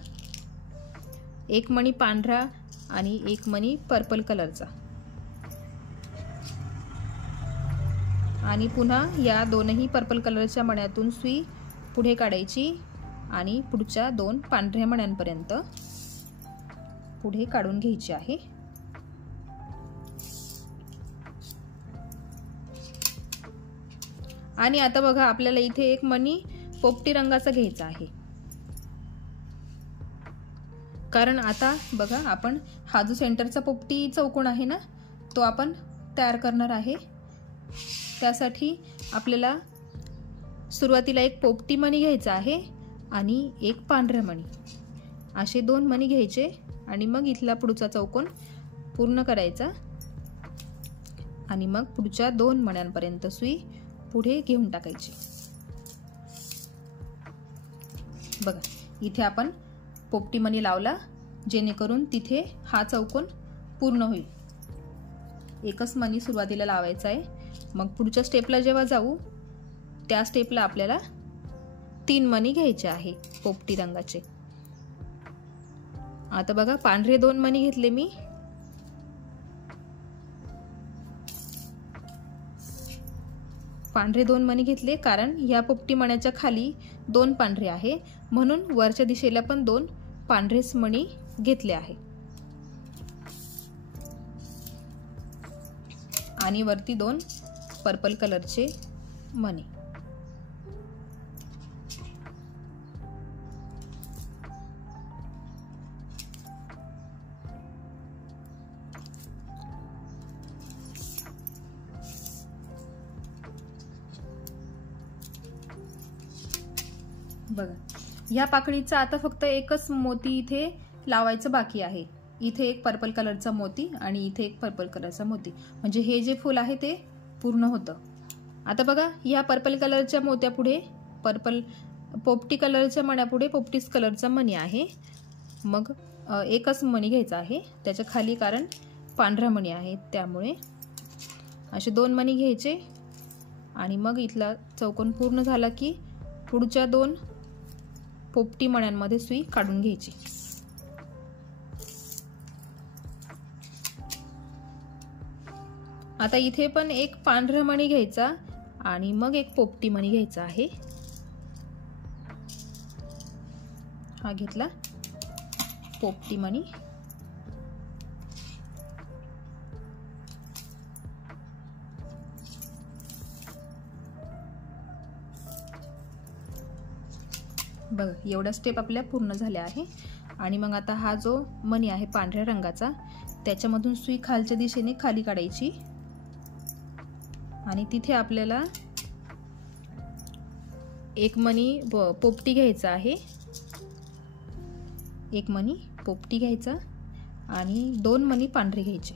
1 मणी पांढरा आणि 1 मणी पर्पल कलरचा, आणि पुन्हा या 2ही पर्पल कलरच्या मण्यातून सुई पुढे काढायची आणि पुढच्या 2 पांढऱ्या मण्यांपर्यंत पुढे काढून घ्यायची आहे. आणि आता बघा आपल्याला इथे 1 मणी पोपटी रंगाचा घ्यायचा आहे, कारण आता बघा आपण हा जो सेंटरचा पोपटी चौकोन आहे ना, तो आपण तयार करणार आहे. त्यासाठी आपल्याला सुरुवातीला 1 पोपटी मणी घ्यायचा आहे आणि 1 पांढरा मणी, असे 2 मणी घ्यायचे आणि मग इथला पुढचा चौकोन पूर्ण करायचा आणि मग पुढच्या 2 मण्यांपर्यंत सुई पुढे घेऊन टाकायची. बघा इथे आपण पोपटी मणी लावला, जेणेकरून तिथे हा चौकोन पूर्ण होईल. एकच मणी सुरुवातीला लावायचा आहे. मग पुढच्या स्टेपला जेव्हा जाऊ त्या स्टेपला आपल्याला 3 मणी घ्यायचे आहे पोपटी रंगाचे। आता बघा पांढरे 2 मणी घेतले मी, पांढरे 2 मणी घेतले कारण या पोपटी मण्याच्या खाली 2 पांढरे आहे, म्हणून वरच्या दिशेला पण 2 पांढरेच मणी घेतले आहे आणि वरती 2 पर्पल कलरचे मणी। बघा या पाकळीचा आता फक्त एकच मोती इथे लावायचं बाकी आहे। इथे एक पर्पल कलरचा मोती आणि इथे एक पर्पल कलरचा मोती, म्हणजे हे जे फूल आहे ते पूर्ण होतं। आता बघा या पर्पल कलरच्या मोत्यापुढे पोपटी कलरच्या मण्यापुढे पोपटीच कलरचा मणी आहे, मग एकच मणी घ्यायचा आहे त्याच्या खाली, कारण पांढरा मणी आहे त्यामुळे असे 2 मणी घ्यायचे आणि मग इथला चौकोन पूर्ण झाला की पुढच्या 2 पोपटी मण्यांमध्ये सुई काढून घ्यायची। आता इथे पण एक पांढरा मणी घ्यायचा आणि मग एक पोपटी मणी घ्यायचा आहे। हा घेतला पोपटी मणी, बघा एवढा स्टेप आपल्या पूर्ण झाल्या आहे। आणि मग आता हा जो मणी आहे पांढऱ्या रंगाचा त्याच्यामधून सुई खालच्या दिशेने खाली काढायची आणि तिथे आपल्याला एक मणी पोपटी घ्यायचा आहे, एक मणी पोपटी घ्यायचा आणि 2 मणी पांढरे घ्यायचे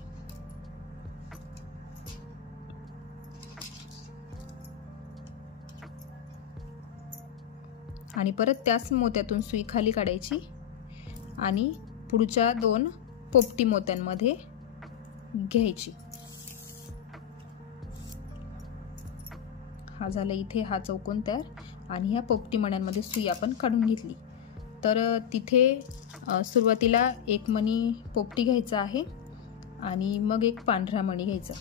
आणि परत त्याच मोत्यातून सुई खाली काढायची आणि पुढच्या 2 पोपटी मोत्यांमध्ये घ्यायची। हा झाला इथे हा चौकोन तयार आणि ह्या पोपटी मण्यांमध्ये सुई आपण काढून घेतली। तर तिथे सुरुवातीला एक मणी पोपटी घ्यायचा आहे आणि मग एक पांढरा मणी घ्यायचा,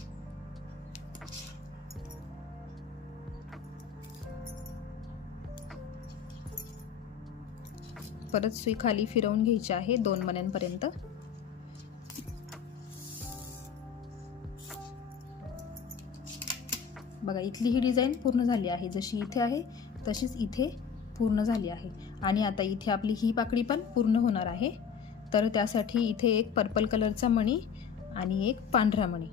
परत सुई खाली फिरवून घ्यायची आहे 2 मण्यांपर्यंत। बघा इथली ही डिझाइन पूर्ण झाली आहे, जशी इथे आहे तशीच इथे पूर्ण झाली आहे आणि आता इथे आपली ही पाकळी पण पूर्ण होणार आहे। तर त्यासाठी इथे एक पर्पल कलरचा मणी आणि एक पांढरा मणी,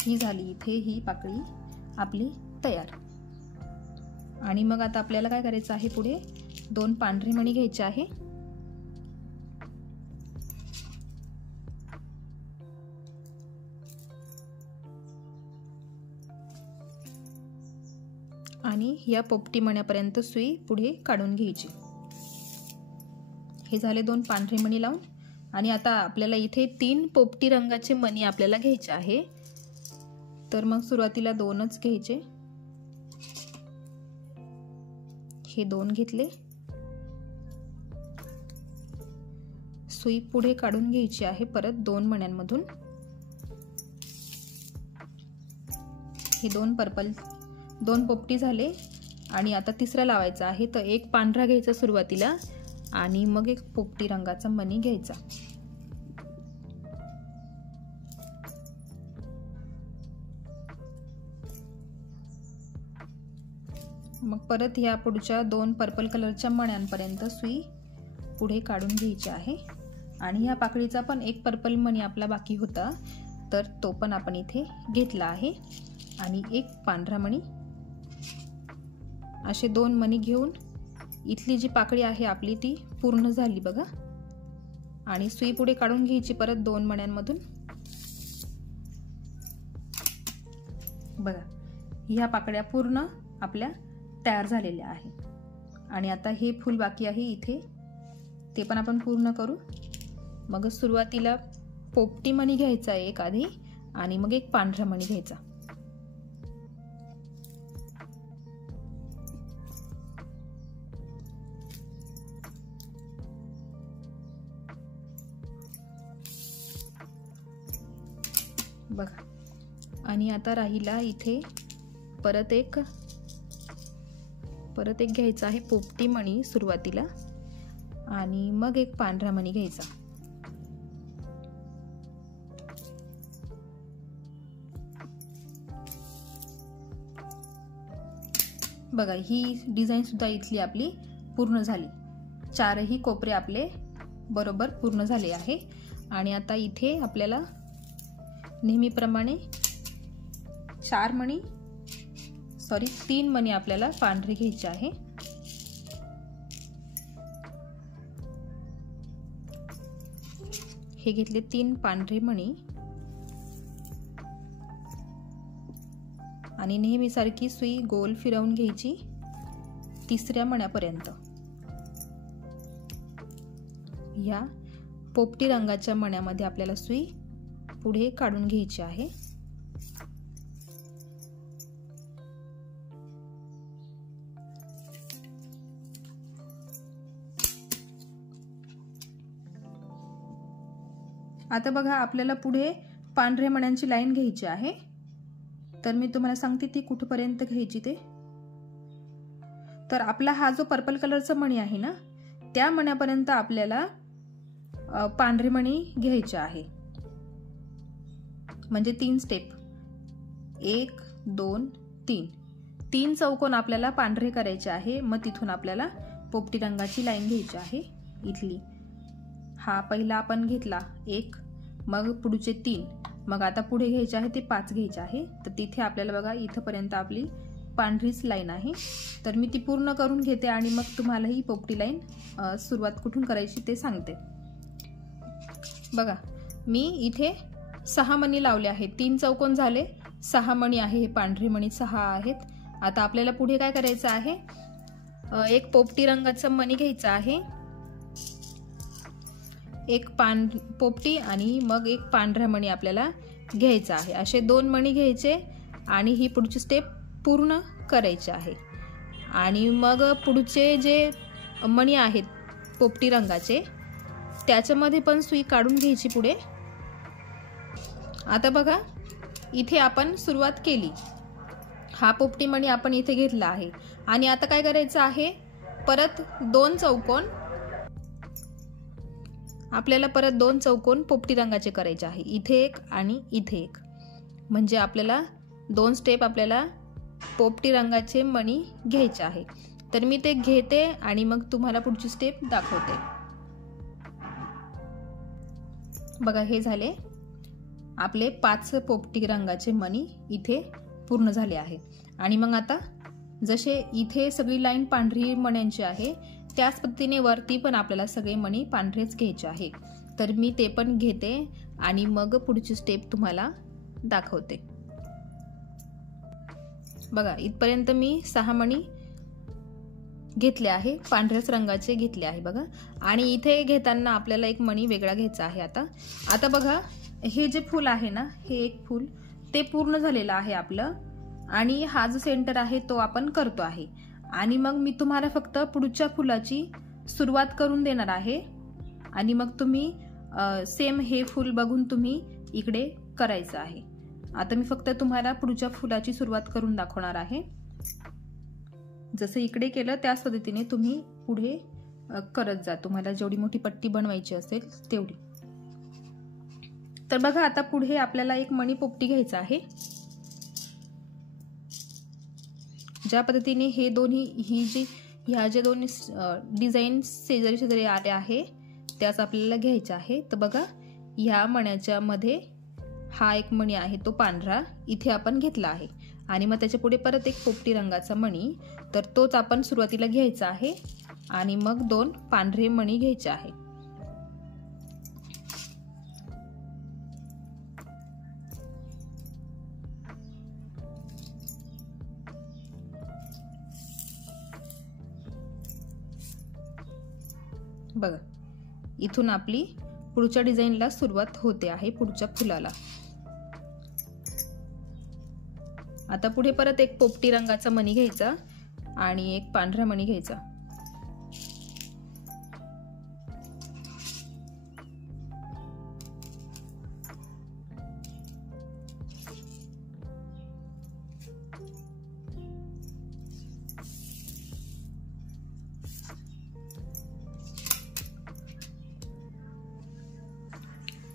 ही झाली इथे ही पाकळी आपली तयार। आणि मग आता आपल्याला काय करायचं आहे, पुढे 2 पांढरे मणी घ्यायचे आहे आणि या पोपटी मण्यापर्यंत सुई पुढे काढून घ्यायची। हे झाले 2 पांढरे मणी लावून आणि आता आपल्याला इथे 3 पोपटी रंगाचे मणी आपल्याला घ्यायचे आहे। तर मग सुरुवातीला 2च घ्यायचे, हे 2 घेतले, सुई पुढे काढून घ्यायची आहे परत 2 मण्यांमधून, हे 2 पोपटी झाले आणि आता तिसरा लावायचा आहे। तर एक पांढरा घ्यायचा सुरुवातीला आणि मग एक पोपटी रंगाचा मणी घ्यायचा, मग परत ह्या पुढच्या 2 पर्पल कलरच्या मण्यांपर्यंत सुई पुढे काढून घ्यायची आहे आणि ह्या पाकळीचा पण एक पर्पल मणी आपला बाकी होता, तर तो पण आपण इथे घेतला आहे आणि एक पांढरा मणी, असे 2 मणी घेऊन इथली जी पाकळी आहे आपली ती पूर्ण झाली बघा। आणि सुई पुढे काढून घ्यायची परत 2 मण्यांमधून, बघा ह्या पाकळ्या पूर्ण आपल्या तयार झालेल्या आहेत। आणि आता हे फूल बाकी आहे इथे, ते पण आपण पूर्ण करू. मग सुरुवातीला पोपटी मणी घ्यायचा एक आधी आणि मग एक पांढरा मणी घ्यायचा. बघा. आणि आता राहिला इथे परत एक घ्यायचा आहे पोपटी मणी सुरुवातीला आणि मग एक पांढरा मणी घ्यायचा. बघा, ही डिझाईन सुद्धा इथली आपली पूर्ण झाली. चारही कोपरे आपले बरोबर पूर्ण झाले आहे. आणि आता इथे आपल्याला नेहमीप्रमाणे 3 मणी आपल्याला पांढरे घ्यायचे आहे. हे घेतले 3 पांढरे मणी आणि नेहमीसारखी सुई गोल फिरवून घ्यायची 3ऱ्या मण्यापर्यंत. या पोपटी रंगाच्या मण्यामध्ये आपल्याला सुई पुढे काढून घ्यायची आहे. आता बघा, आपल्याला पुढे पांढऱ्या मण्यांची लाईन घ्यायची आहे. तर मी तुम्हाला सांगते ती कुठपर्यंत घ्यायची ते. तर आपला हा जो पर्पल कलरचा मणी आहे ना, त्या मण्यापर्यंत आपल्याला पांढरे मणी घ्यायचे आहे. म्हणजे 3 स्टेप, 1 2 3, 3 चौकोन आपल्याला पांढरे करायचे आहे. मग तिथून आपल्याला पोपटी रंगाची लाईन घ्यायची आहे. इथली हा पहिला आपण घेतला 1, मग पुढचे 3, मग आता पुढे घ्यायचे आहे ते 5 घ्यायचे आहे. तर तिथे आपल्याला बघा इथपर्यंत आपली पांढरीच लाईन आहे. तर मी ती पूर्ण करून घेते आणि मग तुम्हाला ही पोपटी लाईन सुरुवात कुठून करायची ते सांगते. बघा, मी इथे 6 मणी लावले आहेत. 3 चौकोन झाले, 6 मणी आहे. हे पांढरे मणी 6 आहेत. आता आपल्याला पुढे काय करायचं आहे, एक पोपटी रंगाचा मणी घ्यायचा आहे, एक पोपटी आणि मग एक पांढरा मणी आपल्याला घ्यायचा आहे. असे 2 मणी घ्यायचे आणि ही पुढची स्टेप पूर्ण करायची आहे. आणि मग पुढचे जे मणी आहेत पोपटी रंगाचे, त्याच्यामध्ये पण सुई काढून घ्यायची पुढे. आता बघा, इथे आपण सुरुवात केली. हा पोपटी मणी आपण इथे घेतला आहे आणि आता काय करायचं आहे, परत 2 चौकोन आपल्याला परत 2 चौकोन पोपटी रंगाचे करायचे आहे. इथे एक आणि इथे एक. म्हणजे आपल्याला 2 स्टेप आपल्याला पोपटी रंगाचे मणी घ्यायचे आहे. तर मी ते घेते आणि मग तुम्हाला पुढची स्टेप दाखवते. बघा, हे झाले आपले 5 पोपटी रंगाचे मणी इथे पूर्ण झाले आहे. आणि मग आता जसे इथे सगळी लाईन पांढरी मण्यांची आहे, त्याच पद्धतीने वरती पण आपल्याला सगळे मणी पांढरेच घ्यायचे आहे. तर मी ते पण घेते आणि मग पुढची स्टेप तुम्हाला दाखवते. बघा, इथपर्यंत मी 6 मणी घेतले आहे, पांढऱ्याच रंगाचे घेतले आहे. बघा, आणि इथे घेताना आपल्याला एक मणी वेगळा घ्यायचा आहे. आता बघा, हे जे फूल आहे ना, हे एक फूल ते पूर्ण झालेलं आहे आपलं. आणि हा जो सेंटर आहे तो आपण करतो आहे. आणि मग मी तुम्हाला फक्त पुढच्या फुलाची सुरुवात करून देणार आहे आणि मग तुम्ही सेम हे फूल बघून तुम्ही इकडे करायचं आहे. आता मी फक्त तुम्हाला पुढच्या फुलाची सुरुवात करून दाखवणार आहे. जसं इकडे केलं त्याच पद्धतीने तुम्ही पुढे करत जा, तुम्हाला जेवढी मोठी पट्टी बनवायची असेल तेवढी. तर बघा, आता पुढे आपल्याला एक मणी पोपटी घ्यायचा आहे. ज्या पद्धतीने हे दोन्ही ह्या जे दोन्ही डिझाईन शेजारी शेजारी आले आहे त्याच आपल्याला घ्यायचा आहे. तर बघा, ह्या मण्याच्या मध्ये हा एक मणी आहे तो पांढरा इथे आपण घेतला आहे आणि मग त्याच्या पुढे परत एक पोपटी रंगाचा मणी, तर तोच आपण सुरुवातीला घ्यायचा आहे आणि मग 2 पांढरे मणी घ्यायचे आहे. बघा इथून आपली पुढच्या डिझाईनला सुरुवात होते आहे, पुढच्या फुलाला. आता पुढे परत एक पोपटी रंगाचा मणी घ्यायचा आणि एक पांढरा मणी घ्यायचा.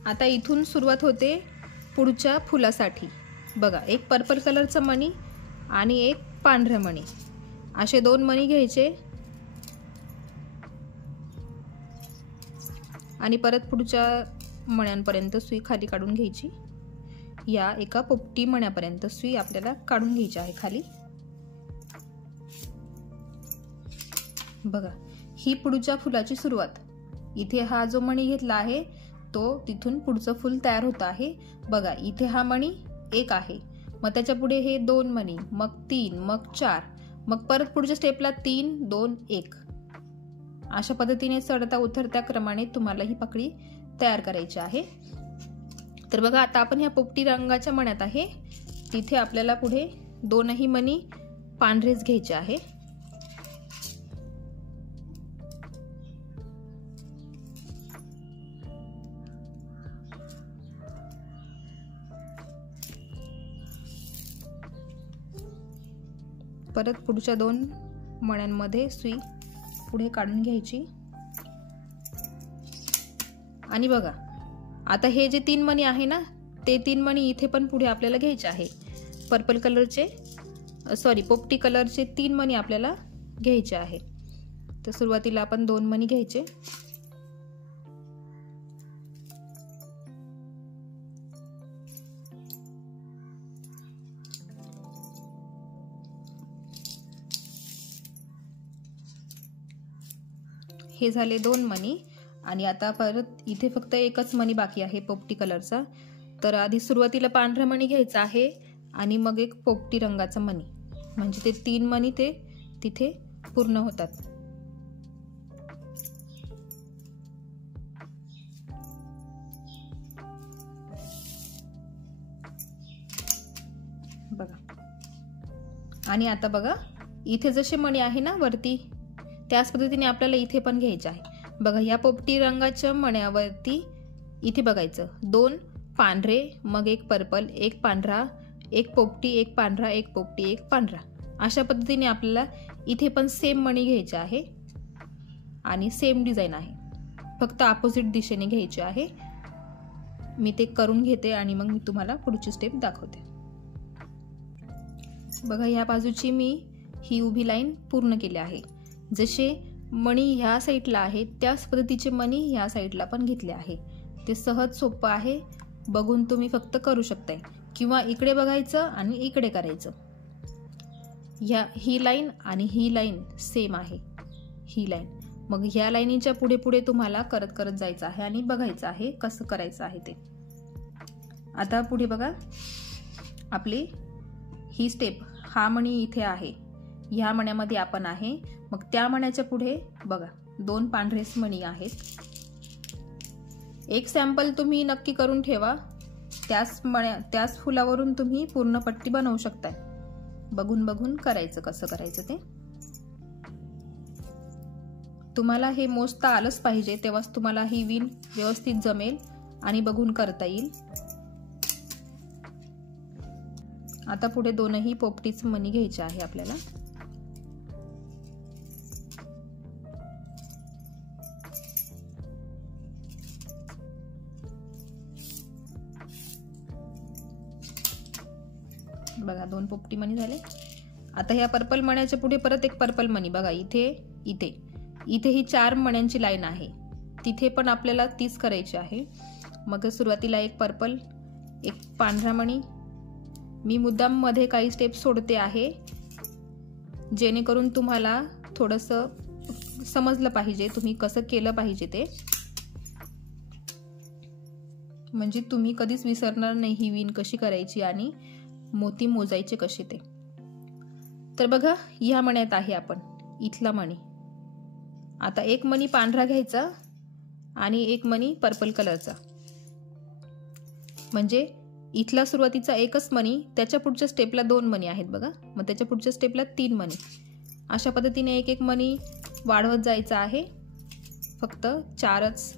आता इथून सुरुवात होते पुढच्या फुलासाठी. बघा एक पर्पल कलरचा मणी आणि एक पांढरा मणी, असे 2 मणी घ्यायचे आणि परत पुढच्या मण्यांपर्यंत सुई खाली काढून घ्यायची. या एका पोपटी मण्यापर्यंत सुई आपल्याला काढून घ्यायची आहे खाली. बघा ही पुढच्या फुलाची सुरुवात. इथे हा जो मणी घेतला आहे तो तिथून पुढचं फुल तयार होत आहे. बघा इथे हा मणी 1 आहे, मग त्याच्या पुढे हे 2 मणी, मग 3, मग 4, मग परत पुढच्या स्टेपला 3, 2, 1. अशा पद्धतीने चढता उतरत्या क्रमाने तुम्हाला ही पकडी तयार करायची आहे. तर बघा आता आपण ह्या पोपटी रंगाच्या मण्यात आहे, तिथे आपल्याला पुढे 2ही मणी पांढरेच घ्यायचे आहे. परत पुढच्या 2 मण्यांमध्ये सुई पुढे काढून घ्यायची. आणि बघा आता हे जे 3 मणी आहे ना, ते 3 मणी इथे पण पुढे आपल्याला घ्यायचे आहे. पर्पल कलरचे पोपटी कलरचे 3 मणी आपल्याला घ्यायचे आहे. तर सुरुवातीला आपण 2 मणी घ्यायचे. हे झाले 2 मणी आणि आता परत इथे फक्त एकच मणी बाकी आहे पोपटी कलरचा. तर आधी सुरुवातीला पांढरा मणी घ्यायचा आहे आणि मग एक पोपटी रंगाचा मणी, म्हणजे ते 3 मणी ते तिथे पूर्ण होतात. बघा आणि आता बघा इथे जसे मणी आहे ना वरती, त्याच पद्धतीने आपल्याला इथे पण घ्यायचे आहे. बघा या पोपटी रंगाच्या मण्यावरती इथे बघायचं 2 पांढरे, मग एक पर्पल, एक पांढरा, एक पोपटी, एक पांढरा, एक पोपटी, एक पांढरा. अशा पद्धतीने आपल्याला इथे पण सेम मणी घ्यायचे आहे आणि सेम डिझाईन आहे, फक्त अपोजिट दिशेने घ्यायचे आहे. मी ते करून घेते आणि मग मी तुम्हाला पुढची स्टेप दाखवते. बघा ह्या बाजूची मी ही उभी लाईन पूर्ण केली आहे. जसे मणी ह्या साईडला आहेत त्याच पद्धतीचे मणी ह्या साईडला पण घेतले आहे. ते सहज सोपं आहे, बघून तुम्ही फक्त करू शकताय किंवा इकडे बघायचं आणि इकडे करायचं. ही लाईन आणि ही लाईन सेम आहे, ही लाईन. मग ह्या लाईनीच्या पुढे पुढे तुम्हाला करत करत जायचं आहे आणि बघायचं आहे कसं करायचं आहे ते. आता पुढे बघा आपली ही स्टेप, हा मणी इथे आहे, ह्या मण्यामध्ये आपण आहे. मग त्या मण्याच्या पुढे बघा 2 पांढरेच मणी आहेत. एक सॅम्पल तुम्ही नक्की करून ठेवा, त्याच फुलावरून तुम्ही पूर्ण पट्टी बनवू शकता. बघून बघून करायचं कसं करायचं ते. तुम्हाला हे मोजता आलंच पाहिजे, तेव्हाच तुम्हाला ही विण व्यवस्थित जमेल आणि बघून करता येईल. आता पुढे 2ही पोपटीच मणी घ्यायचे आहे आपल्याला. बघा 2 पोपटी मणी झाले. आता ह्या पर्पल मण्याच्या पुढे परत एक पर्पल मणी. बघा इथे इथे इथे ही 4 मण्यांची लाईन आहे, तिथे पण आपल्याला तीच करायची आहे. मग सुरुवातीला एक पर्पल, एक पांढरा मणी. मी मुद्दाम मध्ये काही स्टेप सोडते आहे जेणेकरून तुम्हाला थोडंसं समजलं पाहिजे तुम्ही कसं केलं पाहिजे ते, म्हणजे तुम्ही कधीच विसरणार नाही ही विण कशी करायची आणि मोती मोजायचे कसे ते. तर बघा ह्या मण्यात आहे आपण इथला मणी आता एक मणी पांढरा घ्यायचा आणि एक मणी पर्पल कलरचा, म्हणजे इथला सुरुवातीचा एकच मणी, त्याच्या पुढच्या स्टेपला 2 मणी आहेत बघा, मग त्याच्या पुढच्या स्टेपला 3 मणी. अशा पद्धतीने एक एक मणी वाढवत जायचा आहे, फक्त 4च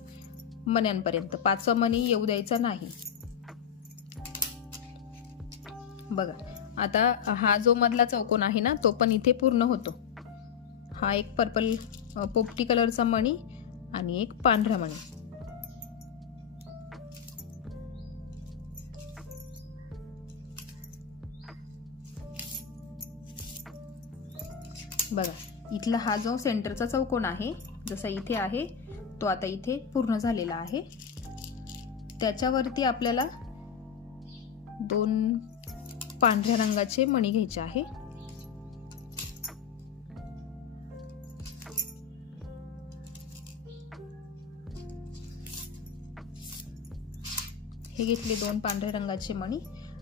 मण्यांपर्यंत. 5वा मणी येऊ द्यायचा नाही. बघा आता हा जो मधला चौकोन आहे ना, तो पण इथे पूर्ण होतो. हा एक पर्पल पोपटी कलरचा मणी आणि एक पांढरा मणी. बघा इथला हा जो सेंटरचा चौकोन आहे, जसा इथे आहे तो आता इथे पूर्ण झालेला आहे. त्याच्यावरती आपल्याला 2 पांढऱ्या रंगाचे मणी घ्यायचे आहे. हे घेतले 2 पांढऱ्या रंगाचे मणी.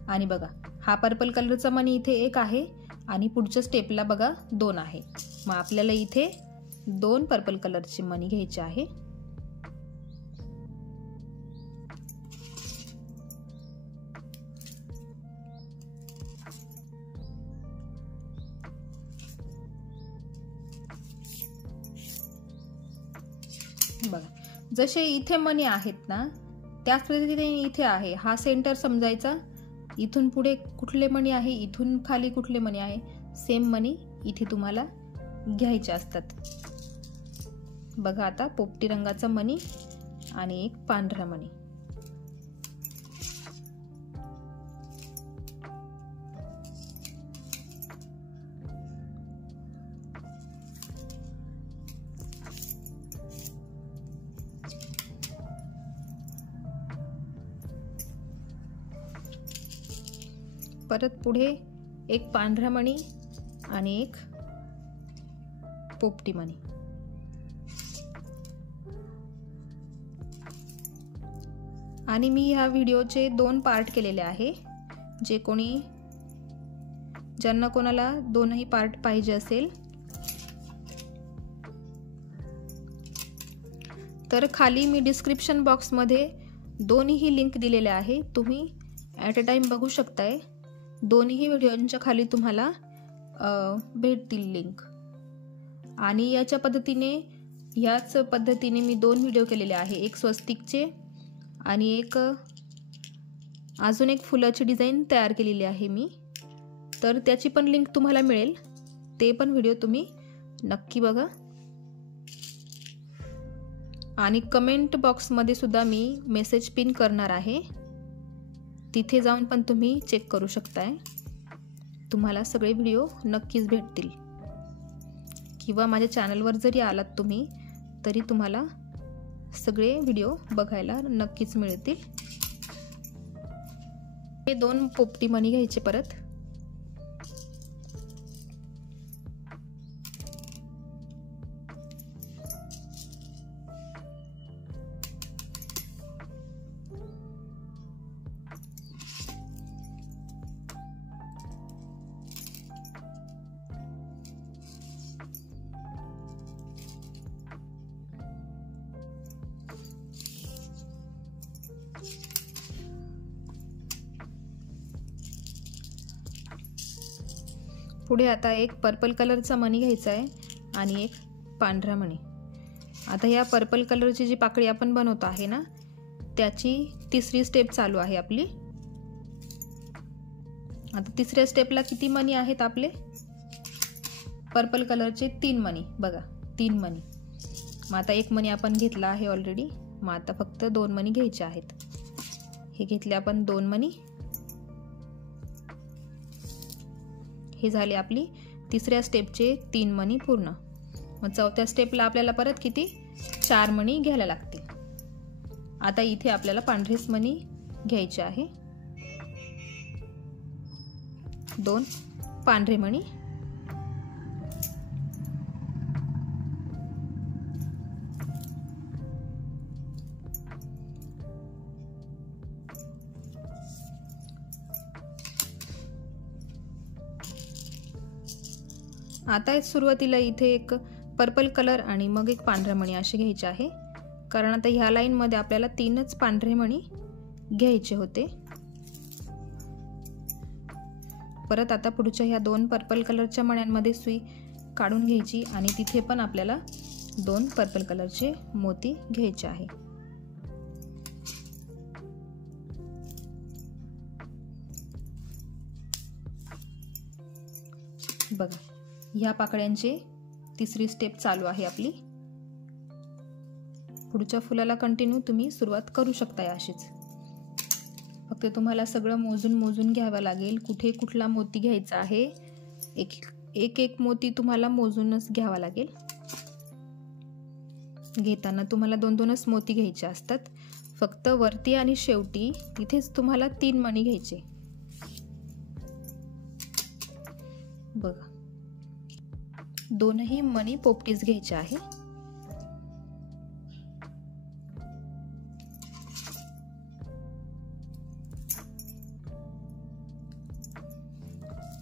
आणि बघा हा पर्पल कलरचा मणी इथे एक आहे आणि पुढच्या स्टेपला बघा 2 आहे. मग आपल्याला इथे 2 पर्पल कलरचे मणी घ्यायचे आहे. बघा जसे इथे मणी आहेत ना, त्याच पद्धतीने इथे आहे. हा सेंटर समजायचा. इथून पुढे कुठले मणी आहे, इथून खाली कुठले मणी आहे, सेम मणी इथे तुम्हाला घ्यायचे असतात. बघा आता पोपटी रंगाचा मणी आणि एक पांढरा मणी. परत पुढे एक पांढरा मणी आणि एक पोपटी मणी. आणि मी ह्या व्हिडिओचे 2 पार्ट केलेले आहे. ज्यांना कोणाला 2ही पार्ट पाहिजे असेल तर खाली मी डिस्क्रिप्शन बॉक्समध्ये 2ही लिंक दिलेले आहे. तुम्ही ॲट अ टाइम बघू शकताय. 2ही व्हिडिओच्या खाली तुम्हाला भेटतील लिंक. आणि याच पद्धतीने मी 2 व्हिडिओ केलेले आहे. एक स्वस्तिकचे आणि एक अजून एक फुलाची डिझाईन तयार केलेली आहे मी. तर त्याची पण लिंक तुम्हाला मिळेल. ते पण व्हिडिओ तुम्ही नक्की बघा. आणि कमेंट बॉक्समध्ये सुद्धा मी मेसेज पिन करणार आहे. तिथे जाऊन पण तुम्ही चेक करू शकताय. तुम्हाला सगळे व्हिडिओ नक्कीच भेटतील. किंवा माझ्या चॅनलवर जरी आलात तुम्ही तरी तुम्हाला सगळे व्हिडिओ बघायला नक्कीच मिळतील. हे 2 पोपटी मणी घ्यायचे परत. पुढे आता एक पर्पल कलरचा मणी घ्यायचा आहे आणि एक पांढरा मणी. आता या पर्पल कलरची जी पाकळी आपण बनवत आहे ना, त्याची 3री स्टेप चालू आहे आपली. आता 3ऱ्या स्टेपला किती मणी आहेत आपले? पर्पल कलरचे 3 मणी. बघा 3 मणी. मग आता एक मणी आपण घेतला आहे ऑलरेडी. मग आता फक्त 2 मणी घ्यायचे आहेत. हे घेतले आपण 2 मणी. हे झाले आपली 3ऱ्या स्टेपचे 3 मणी पूर्ण. मग 4थ्या स्टेपला आपल्याला परत किती 4 मणी घ्यायला लागतील. आता इथे आपल्याला पांढरेच मणी घ्यायचे आहे. 2 पांढरे मणी. आता सुरुवातीला इथे एक पर्पल कलर आणि मग एक पांढरा मणी असे घ्यायचे आहे, कारण आता ह्या लाईनमध्ये आपल्याला 3च पांढरे मणी घ्यायचे होते. परत आता पुढच्या ह्या 2 पर्पल कलरच्या मण्यांमध्ये सुई काढून घ्यायची आणि तिथे पण आपल्याला 2 पर्पल कलरचे मोती घ्यायचे आहे. बघा, ह्या पाकळ्यांची तिसरी स्टेप चालू आहे आपली. पुढच्या फुलाला कंटिन्यू तुम्ही सुरुवात करू शकता अशीच. फक्त तुम्हाला सगळं मोजून घ्यावं लागेल, कुठे कुठला मोती घ्यायचा आहे. एक मोती तुम्हाला मोजूनच घ्यावा लागेल. घेताना तुम्हाला 2-2च मोती घ्यायचे असतात. फक्त वरती आणि शेवटी तिथेच तुम्हाला 3 मणी घ्यायचे. बघा, 2ही मणी पोपटीच घ्यायचे आहे.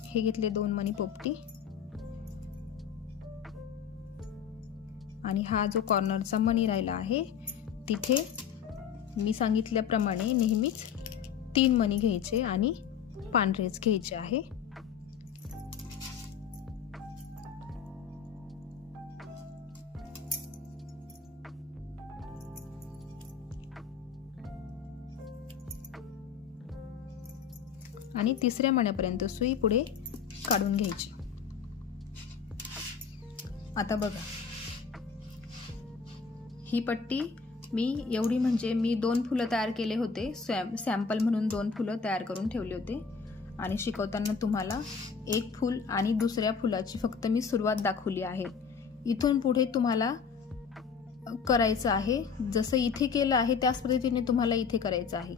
हे घेतले 2 मणी पोपटी आणि हा जो कॉर्नरचा मणी राहिला आहे तिथे मी सांगितल्याप्रमाणे नेहमीच 3 मणी घ्यायचे आणि पांढरेच घ्यायचे आहे. आणि तिसऱ्या मण्यापर्यंत सुई पुढे काढून घ्यायची. आता बघा, ही पट्टी मी एवढी म्हणजे मी 2 फुलं तयार केले होते. सॅम्पल म्हणून 2 फुलं तयार करून ठेवले होते आणि शिकवताना तुम्हाला एक फूल आणि दुसऱ्या फुलाची फक्त मी सुरुवात दाखवली आहे. इथून पुढे तुम्हाला करायचं आहे. जसं इथे केलं आहे त्याच पद्धतीने तुम्हाला इथे करायचं आहे.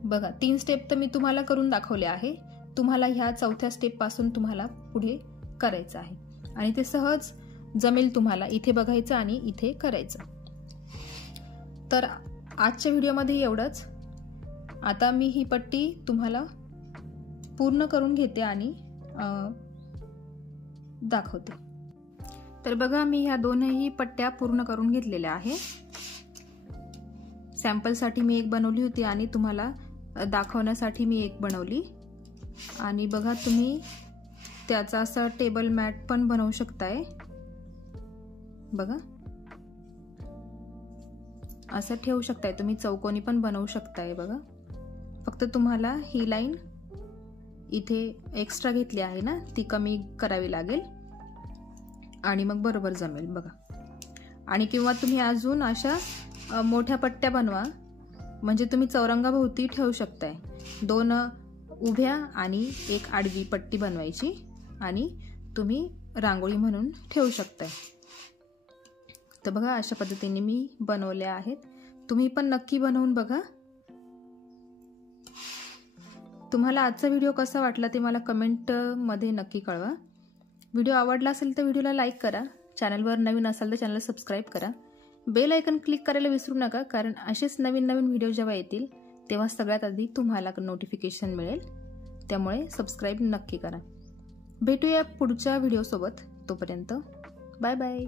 बघा, 3 स्टेप तर मी तुम्हाला करून दाखवले आहे. तुम्हाला ह्या 4थ्या स्टेप पासून तुम्हाला पुढे करायचं आहे आणि ते सहज जमेल तुम्हाला. इथे बघायचं आणि इथे करायचं. तर आजच्या व्हिडिओमध्ये एवढंच. आता मी ही पट्टी तुम्हाला पूर्ण करून घेते आणि दाखवते. तर बघा, मी ह्या 2ही पट्ट्या पूर्ण करून घेतलेल्या आहे. सॅम्पलसाठी मी एक बनवली होती आणि तुम्हाला दाखवण्यासाठी मी एक बनवली. आणि बघा, तुम्ही त्याचा असा टेबल मॅट पण बनवू शकताय. बघा, असं ठेवू शकताय तुम्ही. चौकोनी पण बनवू शकताय. बघा, फक्त तुम्हाला ही लाईन इथे एक्स्ट्रा घेतली आहे ना, ती कमी करावी लागेल आणि मग बरोबर जमेल. बघा, आणि किंवा तुम्ही अजून अशा मोठ्या पट्ट्या बनवा, म्हणजे तुम्ही चौरंगाभोवती ठेवू शकताय. 2 उभ्या आणि 1 आडवी पट्टी बनवायची आणि तुम्ही रांगोळी म्हणून ठेवू शकताय. तर बघा, अशा पद्धतीने मी बनवल्या आहेत. तुम्ही पण नक्की बनवून बघा. तुम्हाला आजचा व्हिडिओ कसा वाटला ते मला कमेंटमध्ये नक्की कळवा. व्हिडिओ आवडला असेल तर व्हिडिओला लाईक करा. चॅनलवर नवीन असाल तर चॅनलला सबस्क्राईब करा. बेल आयकन क्लिक करायला विसरू नका, कारण असेच नवीन व्हिडिओ जेव्हा येतील तेव्हा सगळ्यात आधी तुम्हाला नोटिफिकेशन मिळेल. त्यामुळे सबस्क्राईब नक्की करा. भेटूया पुढच्या व्हिडिओसोबत. तोपर्यंत बाय बाय.